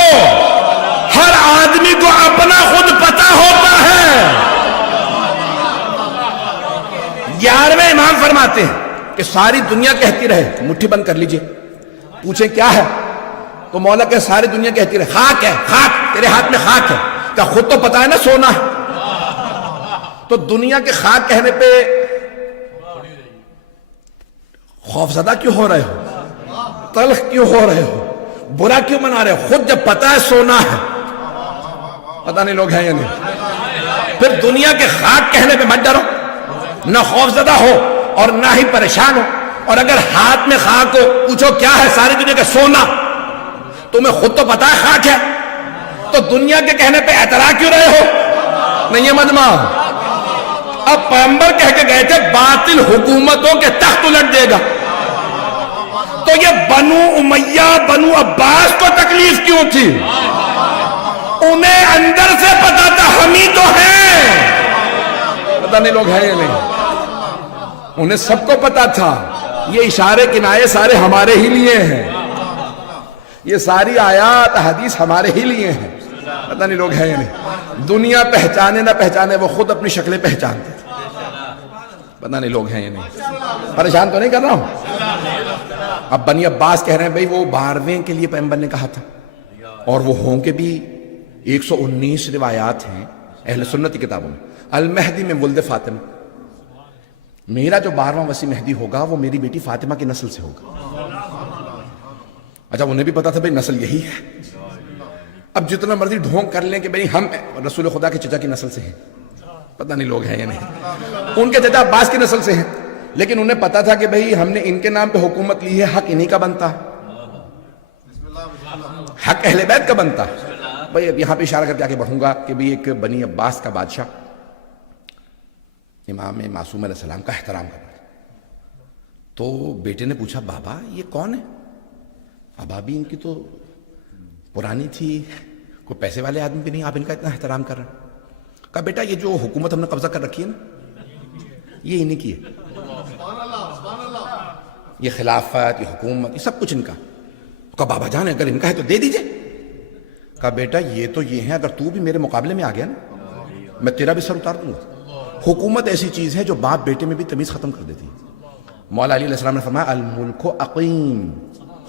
ہر آدمی کو اپنا خود پتا ہوتا ہے. 11ویں امام فرماتے ہیں کہ ساری دنیا کہتی رہے, مٹھی بند کر لیجئے, پوچھیں کیا ہے, تو مولا کہ ساری دنیا کہتی رہے خاک ہے, خاک, تیرے ہاتھ میں خاک ہے. کیا خود تو پتا ہے نا سونا ہے. تو دنیا کے خاک کہنے پہ خوفزدہ کیوں ہو رہے ہو, تلخ کیوں ہو رہے ہو, برا کیوں منا رہے ہو؟ خود جب پتا ہے سونا ہے. پتہ نہیں لوگ ہیں یا نہیں. پھر دنیا کے خاک کہنے پہ مت ڈرو, نہ خوفزدہ ہو اور نہ ہی پریشان ہو. اور اگر ہاتھ میں خاک ہو, پوچھو کیا ہے, ساری دنیا کا سونا. تمہیں خود تو پتا ہے خاک ہے, تو دنیا کے کہنے پہ اعتراض کیوں رہے ہو؟ نہیں ہے مجمع. اب پیغمبر کہہ کے گئے تھے باطل حکومتوں کے تخت الٹ دے گا, تو یہ بنو امیہ, بنو عباس کو تکلیف کیوں تھی؟ انہیں اندر سے پتا تھا ہم ہی تو ہیں. پتہ نہیں لوگ ہیں یا نہیں. انہیں سب کو پتا تھا یہ اشارے کنائے سارے ہمارے ہی لیے ہیں, یہ ساری آیات حدیث ہمارے ہی لیے ہیں. پتہ نہیں لوگ ہیں یا نہیں. دنیا پہچانے نہ پہچانے وہ خود اپنی شکلیں پہچانتے تھے. پتہ نہیں لوگ ہیں یا نہیں. پریشان تو نہیں کر رہا ہوں. اب بنی عباس کہہ رہے ہیں بھئی وہ 12ویں کے لیے پیغمبر نے کہا تھا, اور وہ ہوں کے بھی 119 روایات ہیں اہل سنت کی کتابوں میں. المہدی میں ولد فاطمہ, میرا جو 12واں وصی مہدی ہوگا وہ میری بیٹی فاطمہ کی نسل سے ہوگا. اچھا انہیں بھی پتا تھا بھئی نسل یہی ہے. اب جتنا مرضی ڈھونگ کر لیں کہ بھئی ہم رسول خدا کے چچا کی نسل سے ہیں, پتہ نہیں لوگ ہیں یا نہیں. ان کے چچا عباس کی نسل سے ہیں, لیکن انہیں پتا تھا کہ بھئی ہم نے ان کے نام پہ حکومت لی ہے, حق انہی کا بنتا ہے, حق اہل بیت کا بنتا ہے. بھئی اب یہاں پہ اشارہ کر کے آگے بڑھوں گا کہ بھئی ایک بنی عباس کا بادشاہ امام معصوم علیہ السلام کا احترام کر رہا ہے. تو بیٹے نے پوچھا بابا یہ کون ہے؟ اب ابھی ان کی تو پرانی تھی, کوئی پیسے والے آدمی بھی نہیں, آپ ان کا اتنا احترام کر رہے ہیں. کہا بیٹا یہ جو حکومت ہم نے قبضہ کر رکھی ہے نا, یہ انہی کی ہے, یہ خلافت, یہ حکومت, یہ سب کچھ ان کا. کہا بابا جان اگر ان کا ہے تو دے دیجئے. کہا بیٹا یہ تو یہ ہیں, اگر تو بھی میرے مقابلے میں آ گیا نا میں تیرا بھی سر اتار دوں گا. حکومت ایسی چیز ہے جو باپ بیٹے میں بھی تمیز ختم کر دیتی ہے. مولا علی علیہ السلام نے فرمایا الملک عقیم,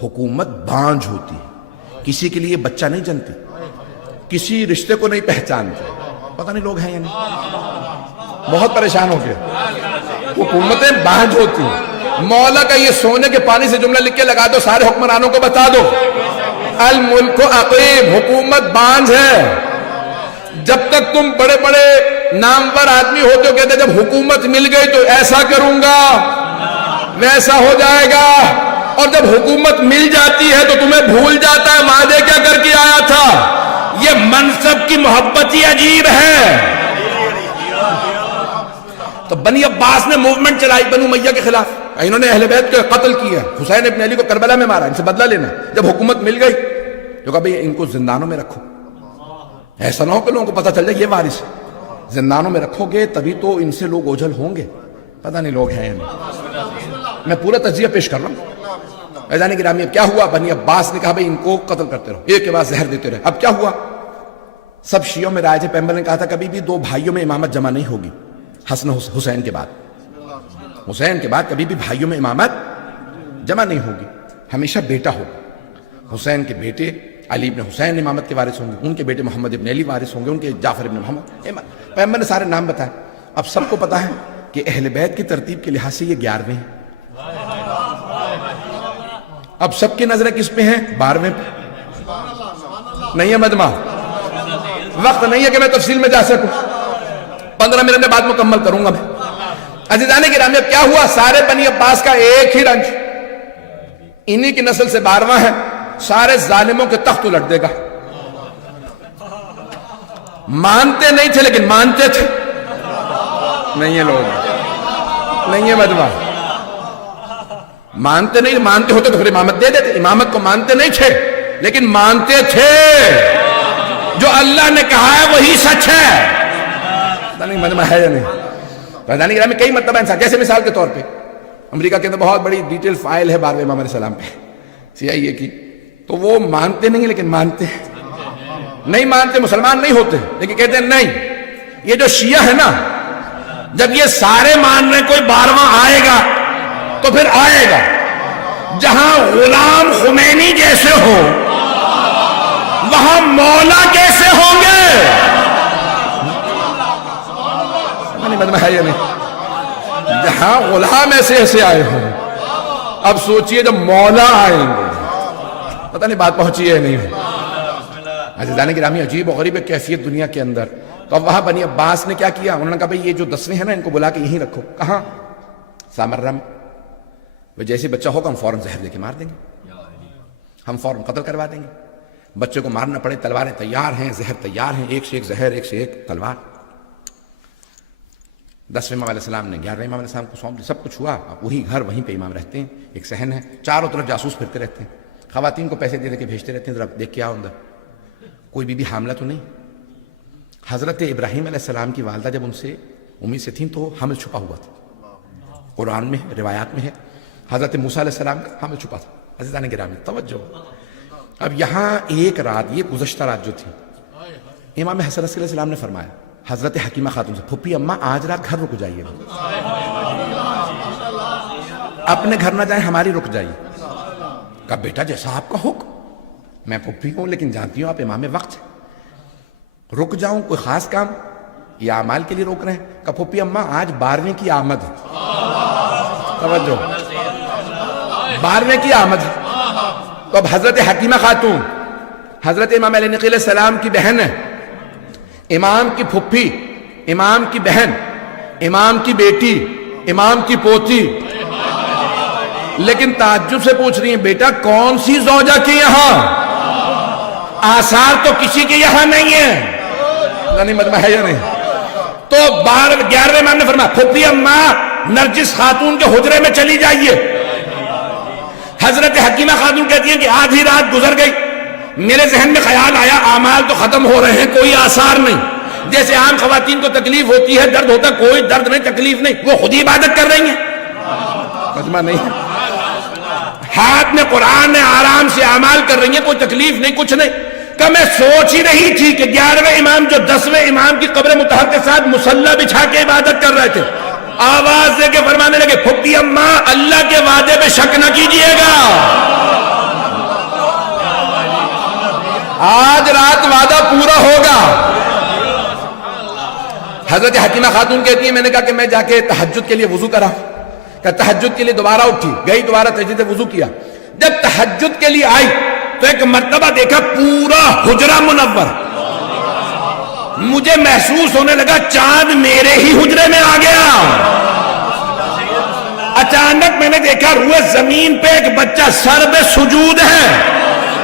حکومت بانجھ ہوتی ہے، کسی کے لیے بچہ نہیں جنتی، کسی رشتے کو نہیں پہچانتی. پتہ نہیں لوگ ہیں یا نہیں، بہت پریشان ہو گئے. حکومتیں بانجھ ہوتی ہیں. مولا کا یہ سونے کے پانی سے جملہ لکھ کے لگا دو، سارے حکمرانوں کو بتا دو، الملک عقیم، حکومت بانجھ ہے. جب تک تم بڑے بڑے نامور آدمی ہوتے ہو کہتے جب حکومت مل گئی تو ایسا کروں گا ویسا ہو جائے گا، اور جب حکومت مل جاتی ہے تو تمہیں بھول جاتا ہے وعدے کیا کر کے آیا تھا. یہ منصب کی محبت ہی عجیب ہے. تو بنی عباس نے موومنٹ چلائی بنو امیہ کے خلاف، انہوں نے اہل بیت کو قتل کیا، حسین ابن علی کو کربلا میں مارا، ان سے بدلہ لینا. جب حکومت مل گئی تو کہا بھئی ان کو زندانوں میں رکھو، ایسا نہ ہو کہ لوگوں کو پتہ چل جائے یہ وارث ہے. زندانوں میں رکھو گے تبھی تو ان سے لوگ اوجھل ہوں گے. پتہ نہیں لوگ ہیں یا نہیں، میں پورا تجزیہ پیش کر رہا ہوں. عزیزان گرامی اب کیا ہوا؟ بنی عباس نے کہا بھئی ان کو قتل کرتے رہو، ایک کے بعد زہر دیتے رہے. اب کیا ہوا؟ سب شیعوں میں رائے ہے. پیغمبر نے کہا تھا کبھی بھی دو بھائیوں میں امامت جمع نہیں ہوگی. حسن حسین کے بعد، حسین کے بعد کبھی بھی بھائیوں میں امامت جمع نہیں ہوگی، ہمیشہ بیٹا ہوگا. حسین کے بیٹے علی ابن حسین امامت کے وارث ہوں گے، ان کے بیٹے محمد ابن علی وارث ہوں گے، ان کے جعفر ابن محمد. پیغمبر نے سارے نام بتائے. اب سب کو پتا ہے کہ اہل بیت کی ترتیب کے لحاظ سے یہ 11ویں ہیں. اب سب کی نظریں کس پہ ہیں؟ 12ویں پہ. نہیں ہے مجمع، وقت نہیں ہے کہ میں تفصیل میں جا سکوں، 15 منٹ میں بعد مکمل کروں گا میں. عزیزان گرامی اب کیا ہوا؟ سارے بنی عباس کا ایک ہی رنج، انہی کی نسل سے 12واں ہے. سارے ظالموں کے تخت الٹ دے گا. مانتے نہیں تھے لیکن مانتے تھے. نہیں ہے لوگ، نہیں ہے مجمع. مانتے نہیں، مانتے ہوتے تو پھر امامت دے دیتے. امامت کو مانتے نہیں تھے لیکن مانتے تھے. جو اللہ نے کہا ہے وہی سچ ہے. نہیں مجمع ہے یا نہیں؟ رضانی گرامی کئی مرتبہ انسان، جیسے مثال کے طور پہ امریکہ کے اندر بہت بڑی ڈیٹیل فائل ہے 12ویں امام علیہ السلام پہ CIA کی، تو وہ مانتے نہیں لیکن مانتے ہیں. نہیں مانتے مسلمان نہیں ہوتے لیکن کہتے ہیں نہیں. یہ جو شیعہ ہے نا، جب یہ سارے مان رہے کوئی 12واں آئے گا تو پھر آئے گا. جہاں غلام خمینی جیسے ہو وہاں مولا کیسے ہوں گے؟ ہے یا نہیں؟ جہاں غلام ایسے آئے ہوں، اب سوچئے جب مولا آئیں گے. پتہ نہیں بات پہنچی ہے نہیں ہے. عزیزان گرامی عجیب و غریب کیفیت دنیا کے اندر. تو اب وہاں بنی عباس نے کیا کیا؟ انہوں نے کہا بھئی یہ جو 10ویں ہیں نا ان کو بلا کے یہیں رکھو. کہاں؟ سامرہ میں. وہ جیسے بچہ ہوگا ہم فوراً زہر دے کے مار دیں گے، ہم فوراً قتل کروا دیں گے. بچے کو مارنا پڑے، تلواریں تیار ہیں، زہر تیار ہیں، ایک سے ایک زہر، ایک سے ایک تلوار. 10ویں امام علیہ السلام نے 11ویں امام علیہ السلام کو سونپ دی. سب کچھ ہوا. اب وہی گھر وہیں پہ امام رہتے ہیں. ایک صحن ہے، چاروں طرف جاسوس پھرتے رہتے ہیں، خواتین کو پیسے دے کے بھیجتے رہتے ہیں ذرا دیکھ کے آؤ اندر کوئی بی بی حاملہ تو نہیں. حضرت ابراہیم علیہ السلام کی والدہ جب ان سے امید سے تھیں تو حمل چھپا ہوا تھا. قرآن میں روایات میں ہے حضرت موسیٰ علیہ السلام کا حمل چھپا تھا. عزیزان گرامی توجہ. اب یہاں ایک رات، یہ گزشتہ رات جو تھی، امام حسن علیہ السلام نے فرمایا حضرت حکیمہ خاتون سے، پھپھی اماں آج رات گھر رک جائیے، اپنے گھر نہ جائیں، ہماری رک جائیے. کہا بیٹا جیسا آپ کا حکم. میں پھپھی ہوں لیکن جانتی ہوں آپ امام وقت ہیں، رک جاؤں کوئی خاص کام یا اعمال کے لیے روک رہے ہیں؟ کہا پھپھی اماں آج 12ویں کی آمد ہے. توجہ، 12ویں کی آمد ہے. تو اب حضرت حکیمہ خاتون حضرت امام علیہ علیہ السلام کی بہن ہے، امام کی پھپھی، امام کی بہن، امام کی بیٹی، امام کی پوتی. لیکن تعجب سے پوچھ رہی ہیں بیٹا کون سی زوجہ کے یہاں؟ آثار تو کسی کے یہاں نہیں ہے. نہیں مجمع ہے یا نہیں؟ تو 11ویں امام نے فرمایا پھپھی اماں نرجس خاتون کے حجرے میں چلی جائیے. حضرت حکیمہ خاتون کہتی ہیں کہ آدھی رات گزر گئی، میرے ذہن میں خیال آیا اعمال تو ختم ہو رہے ہیں، کوئی آثار نہیں. جیسے عام خواتین کو تکلیف ہوتی ہے، درد ہوتا ہے، کوئی درد نہیں، تکلیف نہیں، وہ خود ہی عبادت کر رہی ہیں. مجمع نہیں، ہاتھ میں قرآن ہے، آرام سے اعمال کر رہی ہیں، کوئی تکلیف نہیں، کچھ نہیں. کہ میں سوچ ہی رہی تھی کہ 11ویں امام جو 10ویں امام کی قبر مطہر کے ساتھ مصلی بچھا کے عبادت کر رہے تھے، آواز دے کے فرمانے لگے پھپھی اماں اللہ کے وعدے پہ شک نہ کیجئے گا. آج رات وعدہ پورا ہوگا. حضرت حکیمہ خاتون کہتی ہیں میں نے کہا کہ میں جا کے تہجد کے لیے وضو کرا. کہ تہجد کے لیے دوبارہ اٹھی, گئی دوبارہ تہجد سے وضو کیا. جب تہجد کے لیے آئی تو ایک مرتبہ دیکھا پورا حجرہ منور. مجھے محسوس ہونے لگا چاند میرے ہی حجرے میں آ گیا. اچانک میں نے دیکھا روئے زمین پہ ایک بچہ سر پہ سجود ہے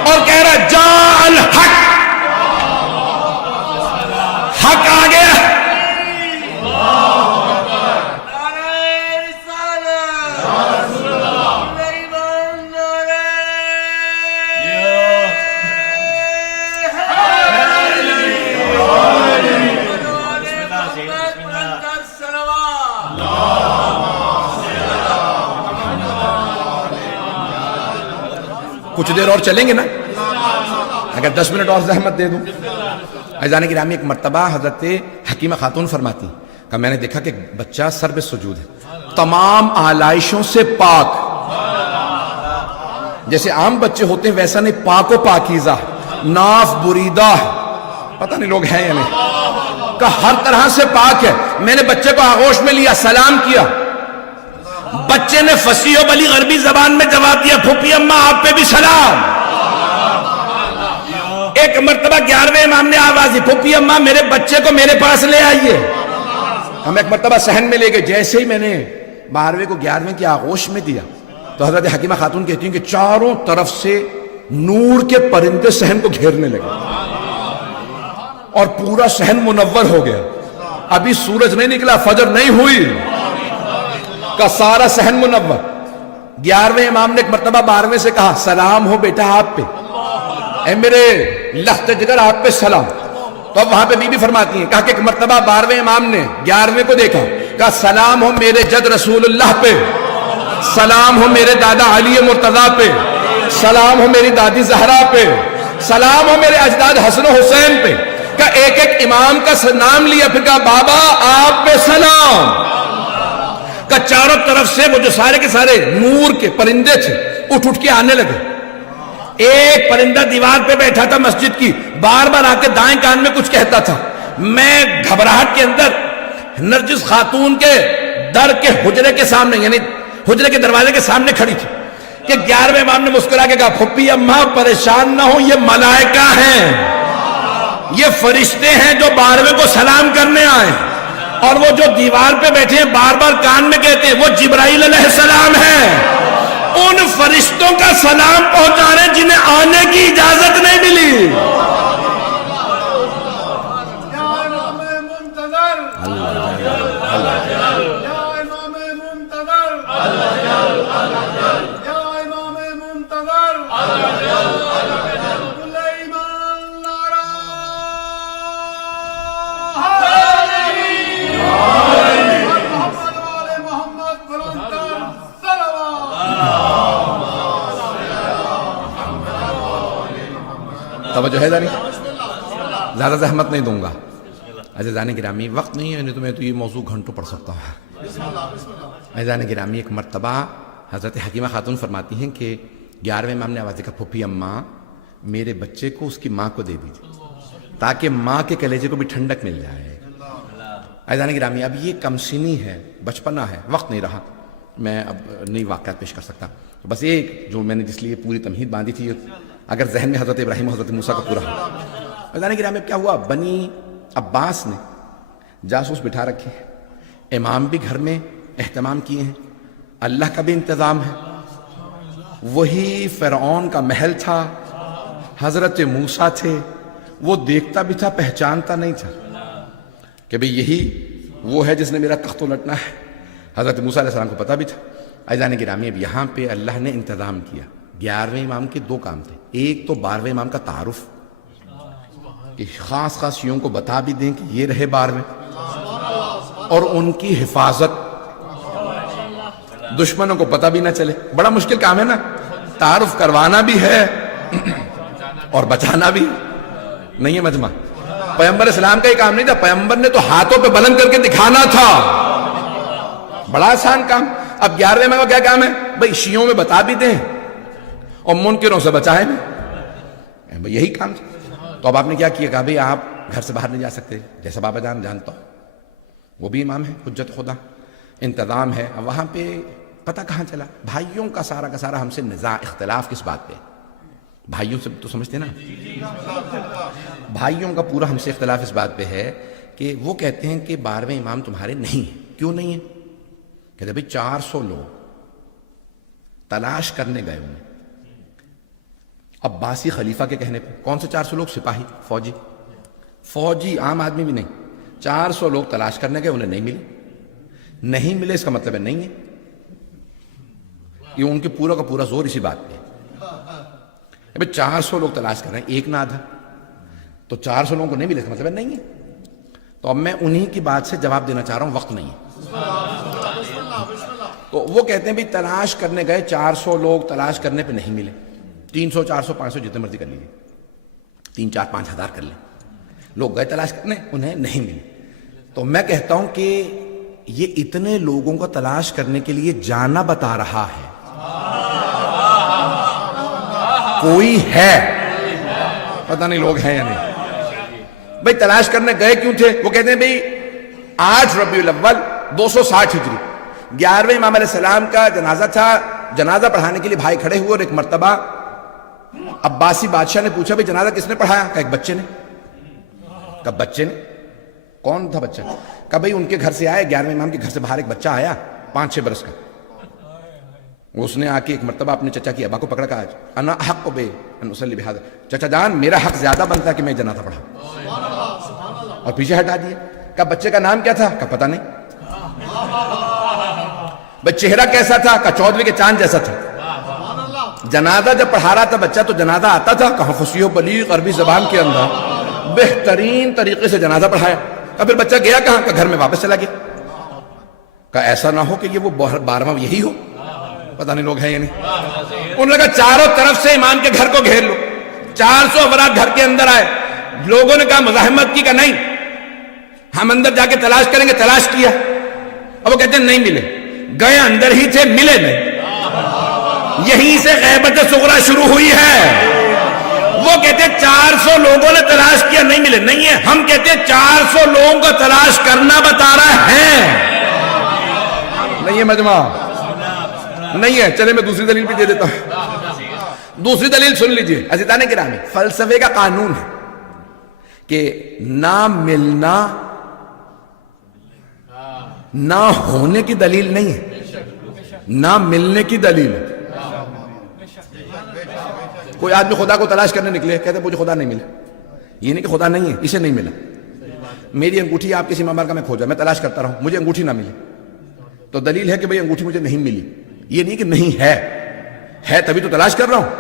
اور کہہ رہا جاء الحق, حق آ گیا. کچھ دیر اور چلیں گے نا, اگر 10 منٹ اور زحمت دے دوں. عزیزان گرامی, ایک مرتبہ حضرت حکیمہ خاتون فرماتی کہ میں نے دیکھا کہ بچہ سر پہ سجود ہے, تمام آلائشوں سے پاک, جیسے عام بچے ہوتے ہیں ویسا نہیں, پاک و پاکیزہ, ناف بریدہ, پتہ نہیں لوگ ہیں یا نہیں, کہ ہر طرح سے پاک ہے. میں نے بچے کو آغوش میں لیا, سلام کیا. بچے نے فصیح و بلیغ عربی زبان میں جواب دیا پھوپھی اماں آپ پہ بھی سلام. ایک مرتبہ 11ویں امام نے آواز دی پھوپھی اماں میرے بچے کو میرے پاس لے آئیے. ہم ایک مرتبہ صحن میں لے گئے. جیسے ہی میں نے 12ویں کو 11ویں کی آغوش میں دیا تو حضرت حکیمہ خاتون کہتی ہیں کہ چاروں طرف سے نور کے پرندے صحن کو گھیرنے لگے اور پورا صحن منور ہو گیا. ابھی سورج نہیں نکلا, فجر نہیں ہوئی کا سارا صحن منور. 11ویں امام نے ایک مرتبہ 12ویں سے کہا سلام ہو بیٹا آپ پہ, اے میرے لخت جگر آپ پہ سلام. تو اب وہاں پہ بی بی فرماتی ہیں, کہا کہ ایک مرتبہ 12ویں امام نے 11ویں کو دیکھا, کہا سلام ہو میرے جد رسول اللہ پہ, سلام ہو میرے دادا علی مرتضیٰ پہ, سلام ہو میری دادی زہرا پہ, سلام ہو میرے اجداد حسن و حسین پہ. کہا ایک ایک امام کا نام لیا, پھر کہا بابا آپ پہ سلام. کہ چاروں طرف سے وہ جو سارے کے سارے نور کے پرندے تھے اٹھ اٹھ کے آنے لگے. ایک پرندہ دیوار پہ بیٹھا تھا مسجد کی, بار بار آ کے دائیں کان میں کچھ کہتا تھا. میں گھبراہٹ کے اندر نرجس خاتون کے در کے حجرے کے سامنے, یعنی حجرے کے دروازے کے سامنے کھڑی تھی کہ 11ویں امام نے مسکرا کے کہا پھپھی اماں پریشان نہ ہو, یہ ملائکہ ہیں, یہ فرشتے ہیں جو 12ویں کو سلام کرنے آئے, اور وہ جو دیوار پہ بیٹھے ہیں بار بار کان میں کہتے ہیں وہ جبرائیل علیہ السلام ہیں. ان فرشتوں کا سلام پہنچا رہے ہیں جنہیں آنے کی اجازت نہیں ملی. توجہ ہے داری, زیادہ زحمت نہیں دوں گا. عزیزان گرامی وقت نہیں ہے, نہیں تو میں تو یہ موضوع گھنٹوں پڑھ سکتا ہوں. عزیزان گرامی ایک مرتبہ حضرت حکیمہ خاتون فرماتی ہیں کہ 11ویں امام نے آواز دی کہ پھوپھی اماں میرے بچے کو اس کی ماں کو دے دیجیے تاکہ ماں کے کلیجے کو بھی ٹھنڈک مل جائے. عزیزان گرامی اب یہ کم سنی ہے, بچپنا ہے, وقت نہیں رہا, میں اب نئی واقعات پیش کر سکتا. بس ایک جو میں نے جس لیے پوری تمہید باندھی تھی اگر ذہن میں حضرت ابراہیم حضرت موسیٰ کا پورا. عزیزان گرامی کیا ہوا, بنی عباس نے جاسوس بٹھا رکھے, امام بھی گھر میں اہتمام کیے ہیں, اللہ کا بھی انتظام ہے. وہی فرعون کا محل تھا, حضرت موسیٰ تھے, وہ دیکھتا بھی تھا پہچانتا نہیں تھا کہ بھئی یہی وہ ہے جس نے میرا تخت الٹنا ہے. حضرت موسیٰ علیہ السلام کو پتہ بھی تھا. عزیزان گرامی اب یہاں پہ اللہ نے انتظام کیا. 11ویں امام کے 2 کام تھے. ایک تو 12ویں امام کا تعارف, کہ خاص خاص شیعوں کو بتا بھی دیں کہ یہ رہے 12ویں, اور ان کی حفاظت, دشمنوں کو پتہ بھی نہ چلے. بڑا مشکل کام ہے نا, تعارف کروانا بھی ہے اور بچانا بھی نہیں ہے. مجمع پیغمبر اسلام کا ہی کام نہیں تھا, پیغمبر نے تو ہاتھوں پہ بلند کر کے دکھانا تھا, بڑا آسان کام. اب 11ویں امام کا کیا کام ہے, بھئی شیعوں میں بتا بھی دیں اور منکروں سے بچائیں بھی, یہی کام تھا. تو اب آپ نے کیا کیا؟ کہا بھئی آپ گھر سے باہر نہیں جا سکتے، جیسا بابا جان جانتا ہوں، وہ بھی امام ہے، حجت خدا، انتظام ہے۔ اب وہاں پہ پتہ کہاں چلا؟ بھائیوں کا سارا ہم سے نزاع، اختلاف کس بات پہ؟ بھائیوں سے تو سمجھتے نا، بھائیوں کا پورا ہم سے اختلاف اس بات پہ ہے کہ وہ کہتے ہیں کہ 12ویں امام تمہارے نہیں ہیں۔ کیوں نہیں ہیں؟ کہتے ہیں بھئی 400 لوگ تلاش کرنے گئے انہیں، عباسی خلیفہ کے کہنے پہ۔ کون سے 400 لوگ؟ سپاہی، فوجی، عام آدمی بھی نہیں۔ 400 لوگ تلاش کرنے گئے، انہیں نہیں ملے، اس کا مطلب ہے نہیں ہے۔ یہ ان کے پورا کا پورا زور اسی بات پہ ہے۔ 400 لوگ تلاش کر رہے ہیں، ایک نہ آدھا، تو 400 لوگوں کو نہیں ملے، اس کا مطلب ہے نہیں ہے۔ تو اب میں انہی کی بات سے جواب دینا چاہ رہا ہوں، وقت نہیں ہے۔ تو وہ کہتے ہیں بھی تلاش کرنے گئے، 400 لوگ تلاش کرنے پہ نہیں ملے، 300 400 500 جتنے مرضی کر لیجیے، 3 4 5 ہزار کر لیں، لوگ گئے تلاش کرنے، انہیں نہیں ملے۔ تو میں کہتا ہوں کہ یہ اتنے لوگوں کو تلاش کرنے کے لیے جانا بتا رہا ہے، کوئی ہے، پتہ نہیں لوگ ہیں یا نہیں۔ بھئی تلاش کرنے گئے کیوں تھے؟ وہ کہتے ہیں بھئی 8 ربیع الاول 260 ہجری 11ویں امام علیہ السلام کا جنازہ تھا، جنازہ پڑھانے کے لیے بھائی کھڑے ہوئے، اور ایک مرتبہ عباسی بادشاہ نے پوچھا بھئی جنازہ کس نے پڑھایا؟ کہا ایک بچے نے۔ کہا بچے نے؟ کون تھا بچہ؟ کہا بھئی ان کے گھر سے آیا، 11ویں امام کے گھر سے باہر ایک بچہ آیا 5-6 برس کا، اس نے آ کے ایک مرتبہ اپنے چچا کی ابا کو پکڑا، کہا انا حق بے ان اصلی بہذا، چچا جان میرا حق زیادہ بنتا ہے کہ میں جنازہ پڑھا، اور پیچھے ہٹا دیا۔ کہا بچے کا نام کیا تھا؟ کہا پتہ نہیں۔ بھئی چہرہ کیسا تھا؟ کہا 14ویں کے چاند جیسا تھا۔ جنازہ جب پڑھا رہا تھا بچہ تو جنازہ آتا تھا؟ کہا فصیح و بلیغ عربی زبان کے اندر بہترین طریقے سے جنازہ پڑھایا۔ کہا پھر بچہ گیا کہاں؟ کہا گھر میں واپس چلا گیا۔ کہا ایسا نہ ہو کہ یہ وہ 12واں یہی ہو، پتہ نہیں لوگ ہیں یا نہیں۔ انہوں نے کہا چاروں طرف سے امام کے گھر کو گھیر لو، 400 افراد گھر کے اندر آئے، لوگوں نے کہا مزاحمت کی، کہا نہیں ہم اندر جا کے تلاش کریں گے۔ تلاش کیا، اب وہ کہتے ہیں نہیں ملے، گئے اندر ہی تھے، ملے نہیں۔ یہیں سے غیبت صغریٰ شروع ہوئی ہے۔ وہ کہتے ہیں 400 لوگوں نے تلاش کیا، نہیں ملے، نہیں ہے، ہم کہتے ہیں 400 لوگوں کو تلاش کرنا بتا رہا ہے، نہیں ہے مجمع، نہیں ہے۔ چلے میں دوسری دلیل بھی دے دیتا ہوں، دوسری دلیل سن لیجئے عزیزان گرامی۔ فلسفے کا قانون ہے کہ نہ ملنا نہ ہونے کی دلیل نہیں ہے، نہ ملنے کی دلیل ہے۔ کوئی آدمی خدا کو تلاش کرنے نکلے، کہتے مجھے خدا نہیں ملا، یہ نہیں کہ خدا نہیں ہے، اسے نہیں ملا۔ میری انگوٹھی آپ کسی مامار کا میں کھوجا، میں تلاش کرتا رہا ہوں، مجھے انگوٹھی نہ ملی، تو دلیل ہے کہ بھئی انگوٹھی مجھے نہیں ملی، یہ نہیں کہ نہیں ہے تبھی تو تلاش کر رہا ہوں،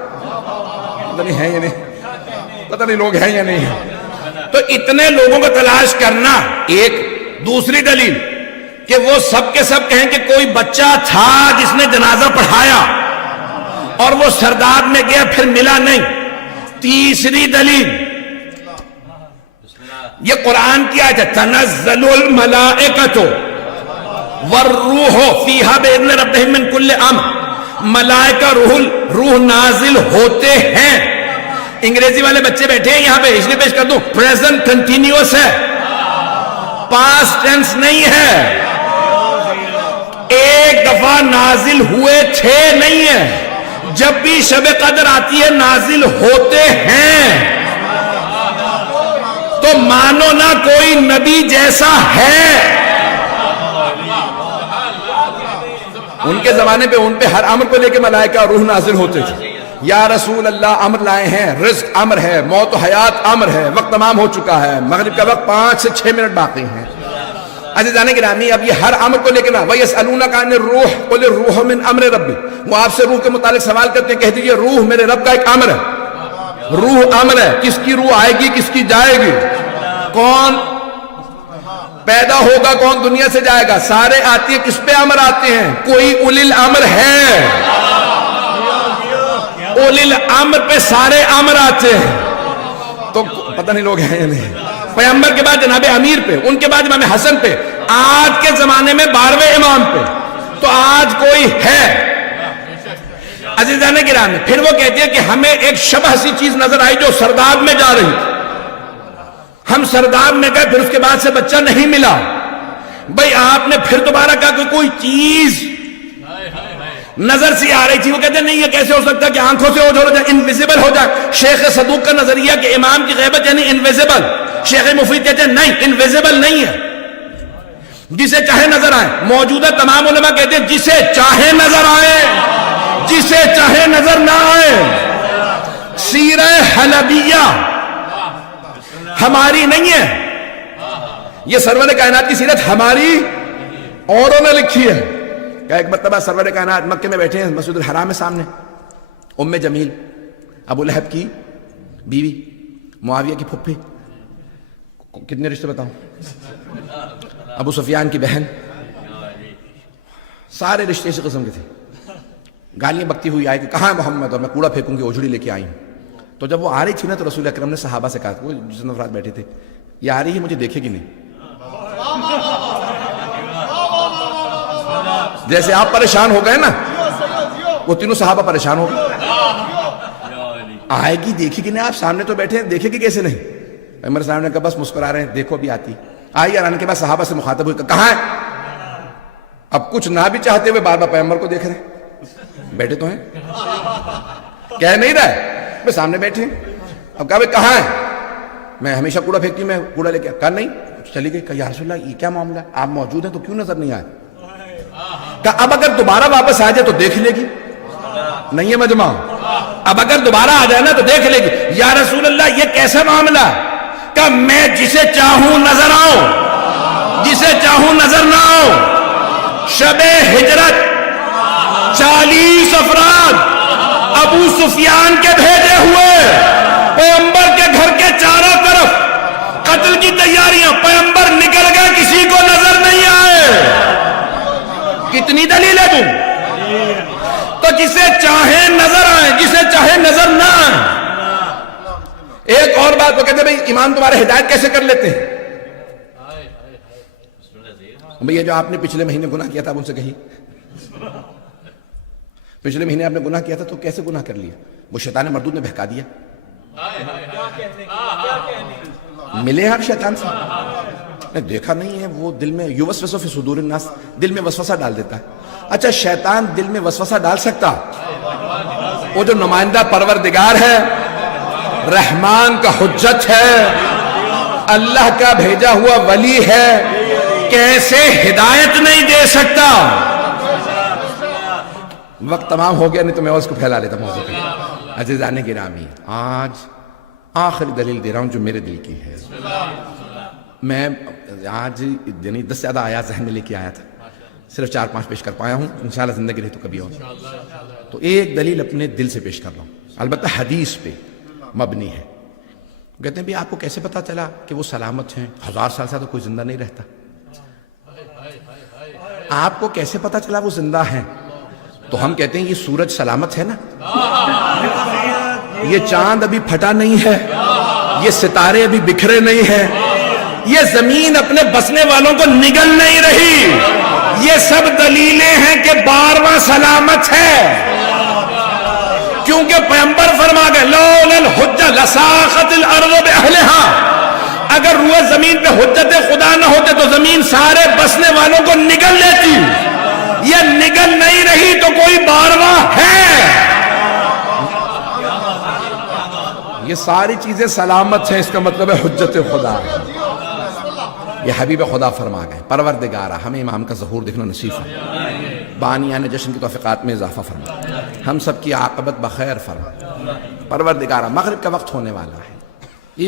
پتہ نہیں ہے یا نہیں، پتہ نہیں لوگ ہیں یا نہیں ہیں۔ تو اتنے لوگوں کو تلاش کرنا ایک، دوسری دلیل کہ وہ سب کے سب کہیں کہ کوئی بچہ تھا جس نے جنازہ پڑھایا اور وہ سرداب میں گیا پھر ملا نہیں۔ تیسری دلیل یہ قرآن کی آیت ہے، تنزل الملائکۃ والروح فیہا بإذن ربہم من کل امر، ملائکہ روح نازل ہوتے ہیں۔ انگریزی والے بچے بیٹھے ہیں یہاں پہ، اس لیے پیش کر دوں، پریزنٹ کنٹینیوس ہے، پاسٹ ٹینس نہیں ہے، ایک دفعہ نازل ہوئے تھے نہیں ہے، جب بھی شب قدر آتی ہے نازل ہوتے ہیں۔ تو مانو نہ کوئی نبی جیسا ہے، ان کے زمانے پہ ان پہ ہر امر کو لے کے ملائکہ روح نازل ہوتے تھے۔ یا رسول اللہ امر لائے ہیں، رزق امر ہے، موت و حیات امر ہے، وقت تمام ہو چکا ہے، مغرب کا وقت 5 سے 6 منٹ باقی ہیں۔ عزیزان گرامی اب یہ ہر امر کو لے کے نہ، وَيَسْأَلُونَكَ عَنِ الرُّوحِ قُلِ الرُّوحُ مِنْ أَمْرِ رَبِّ، وہ آپ سے روح کے متعلق سوال کرتے ہیں، کہہ دیجئے روح میرے رب کا ایک امر ہے، روح امر ہے، کس کی روح آئے گی کس کی جائے گی، کون پیدا ہوگا کون دنیا سے جائے گا، سارے آتی ہیں، کس پہ امر آتے ہیں، کوئی اولی الامر ہے، اولی الامر پہ سارے امر آتے ہیں۔ تو پتہ نہیں لوگ ہیں یا نہیں، پیغمبر کے بعد جناب امیر پہ، ان کے بعد امام حسن پہ، آج کے زمانے میں 12ویں امام پہ، تو آج کوئی ہے۔ عزیزان گرامی پھر وہ کہتے ہیں کہ ہمیں ایک شبہ سی چیز نظر آئی جو سرداب میں جا رہی تھی، ہم سرداب میں گئے، پھر اس کے بعد سے بچہ نہیں ملا. بھائی آپ نے پھر دوبارہ کہا کہ کوئی چیز نظر سی آ رہی تھی. وہ کہتے ہیں نہیں یہ کیسے ہو سکتا کہ آنکھوں سے اوجھل ہو جائے، انویزیبل ہو جائے. شیخ صدوق کا نظریہ کہ امام کی غیبت یعنی انویزیبل. شیخ مفید کہتے ہیں نہیں، انویزیبل نہیں ہے، جسے چاہے نظر آئے. موجودہ تمام علماء کہتے ہیں جسے چاہے نظر آئے، جسے چاہے نظر نہ آئے. سیرہ حلبیہ ہماری نہیں ہے، یہ سرور کائنات کی سیرت ہماری اوروں نے لکھی ہے. کہ ایک مرتبہ سرور کائنات مکے میں بیٹھے ہیں مسجد الحرام میں سامنے، ام جمیل ابو لہب کی بیوی، معاویہ کی پھپھی، کتنے رشتے بتاؤں، ابو سفیان کی بہن، سارے رشتے اسی قسم کے تھے. گالیاں بکتی ہوئی آئے کہ کہاں ہے محمد، اور میں کوڑا پھینکوں گی، اوجھڑی لے کے آئی ہوں. تو جب وہ آ رہی تھی نا تو رسول اکرم نے صحابہ سے کہا، وہ جتنے افراد بیٹھے تھے، یہ آ رہی ہے مجھے دیکھے گی نہیں. جیسے آپ پریشان ہو گئے نا، وہ تینوں صحابہ پریشان ہو گئے. آئے گی دیکھے گی نہیں، آپ سامنے تو بیٹھے ہیں، دیکھے گی کیسے نہیں. عمر صاحب نے کہا بس مسکرا رہے ہیں، دیکھو ابھی آتی. آئی، آنے کے بعد صحابہ سے مخاطب ہوئی، کہاں ہے؟ اب کچھ نہ بھی چاہتے ہوئے بار بار پیغمبر کو دیکھ رہے ہیں، بیٹھے تو ہیں، کہہ نہیں رہے میں سامنے بیٹھے ہیں. اب کہا بھائی کہاں ہے؟ میں ہمیشہ کوڑا پھینکتی ہوں، میں کوڑا لے کے. کہا نہیں، چلی گئی. کہا یا رسول اللہ یہ کیا معاملہ ہے، آپ موجود ہیں تو کیوں نظر نہیں آئے؟ کہا اب اگر دوبارہ واپس آ جائے تو دیکھ لے گی. نہیں ہے مجمع، اب اگر دوبارہ آ جائے نا تو دیکھ لے گی. یا رسول اللہ یہ کیسا معاملہ؟ کہ میں جسے چاہوں نظر آؤں، جسے چاہوں نظر نہ آؤں. شب ہجرت 40 افراد ابو سفیان کے بھیجے ہوئے پیغمبر کے گھر کے چاروں طرف قتل کی تیاریاں. پیغمبر نکل گئے، کسی کو نظر نہیں آئے. کتنی دلیل ہے تم؟ تو جسے چاہے نظر آئے، جسے چاہے نظر نہ آئے. ایک اور بات وہ کہتے ہیں بھئی ایمان تمہارے ہدایت کیسے کر لیتے ہیں؟ بھئی یہ جو آپ نے پچھلے مہینے گناہ کیا تھا آپ ان سے کہیے، پچھلے مہینے آپ نے گناہ کیا تھا تو کیسے گناہ کر لیا؟ وہ شیطان مردود نے بہکا دیا. ملے آپ شیطان سے؟ دیکھا نہیں ہے، وہ دل میں یوسوس فی صدور الناس، دل میں وسوسہ ڈال دیتا ہے. اچھا شیطان دل میں وسوسہ ڈال سکتا؟ وہ جو نمائندہ پروردگار ہے، رحمان کا حجت ہے، اللہ کا بھیجا ہوا ولی ہے، کیسے ہدایت نہیں دے سکتا؟ وقت تمام ہو گیا، نہیں تو میں اس کو پھیلا لیتا موضوع پہ. عزیزان گرامی، آج آخری دلیل دے رہا ہوں جو میرے دل کی ہے. میں آج یعنی 10 سے زیادہ آیات ذہن میں لے کے آیا تھا، صرف 4-5 پیش کر پایا ہوں، انشاءاللہ زندگی رہی تو کبھی اور. تو ایک دلیل اپنے دل سے پیش کر رہا ہوں، البتہ حدیث پہ مبنی ہے. کہتے ہیں بھی آپ کو کیسے پتا چلا کہ وہ سلامت ہیں؟ 1000 سال سے تو کوئی زندہ نہیں رہتا. آپ کو کیسے پتا چلا وہ زندہ ہیں؟ تو ہم کہتے ہیں یہ سورج سلامت ہے نا، یہ چاند ابھی پھٹا نہیں ہے، یہ ستارے ابھی بکھرے نہیں ہیں، یہ زمین اپنے بسنے والوں کو نگل نہیں رہی. یہ سب دلیلیں ہیں کہ 12واں سلامت ہے. کیونکہ پیغمبر فرما گئے لولا الحجہ لساخت الارض باہلہا، اگر روئے زمین پہ حجت خدا نہ ہوتے تو زمین سارے بسنے والوں کو نگل لیتی. یہ نگل نہیں رہی تو کوئی 12واں ہے. یہ ساری چیزیں سلامت ہیں، اس کا مطلب ہے حجت خدا ہے. یہ حبیب خدا فرما گئے پروردگارہ ہمیں امام کا ظہور دیکھنا نصیب فرما، بانیان جشن کی توفیقات میں اضافہ فرما، ہم سب کی عاقبت بخیر فرما. پروردگارہ مغرب کا وقت ہونے والا ہے،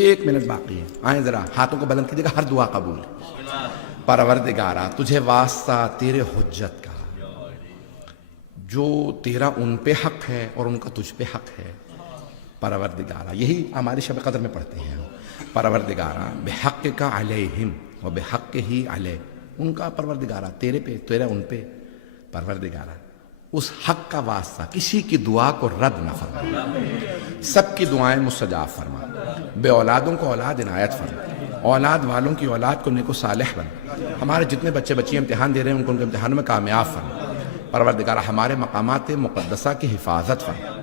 1 منٹ باقی ہے، آئیں ذرا ہاتھوں کو بلند کیجیے گا، ہر دعا قبول. پروردگارہ تجھے واسطہ تیرے حجت کا، جو تیرا ان پہ حق ہے اور ان کا تجھ پہ حق ہے. پروردگارہ یہی ہماری شب قدر میں پڑھتے ہیں، پروردگارہ بحق کا علیہم و بحق ہی علیہ، ان کا پروردگارہ تیرے پہ، تیرا ان پہ. پروردگارہ اس حق کا واسطہ کسی کی دعا کو رد نہ فرما، سب کی دعائیں مستجاب فرما، بے اولادوں کو اولاد عنایت فرما، اولاد والوں کی اولاد کو نیک و صالح بنا. ہمارے جتنے بچے بچیاں امتحان دے رہے ہیں ان کو ان کے امتحانوں میں کامیاب فرما. پروردگارہ ہمارے مقامات مقدسہ کی حفاظت فرما.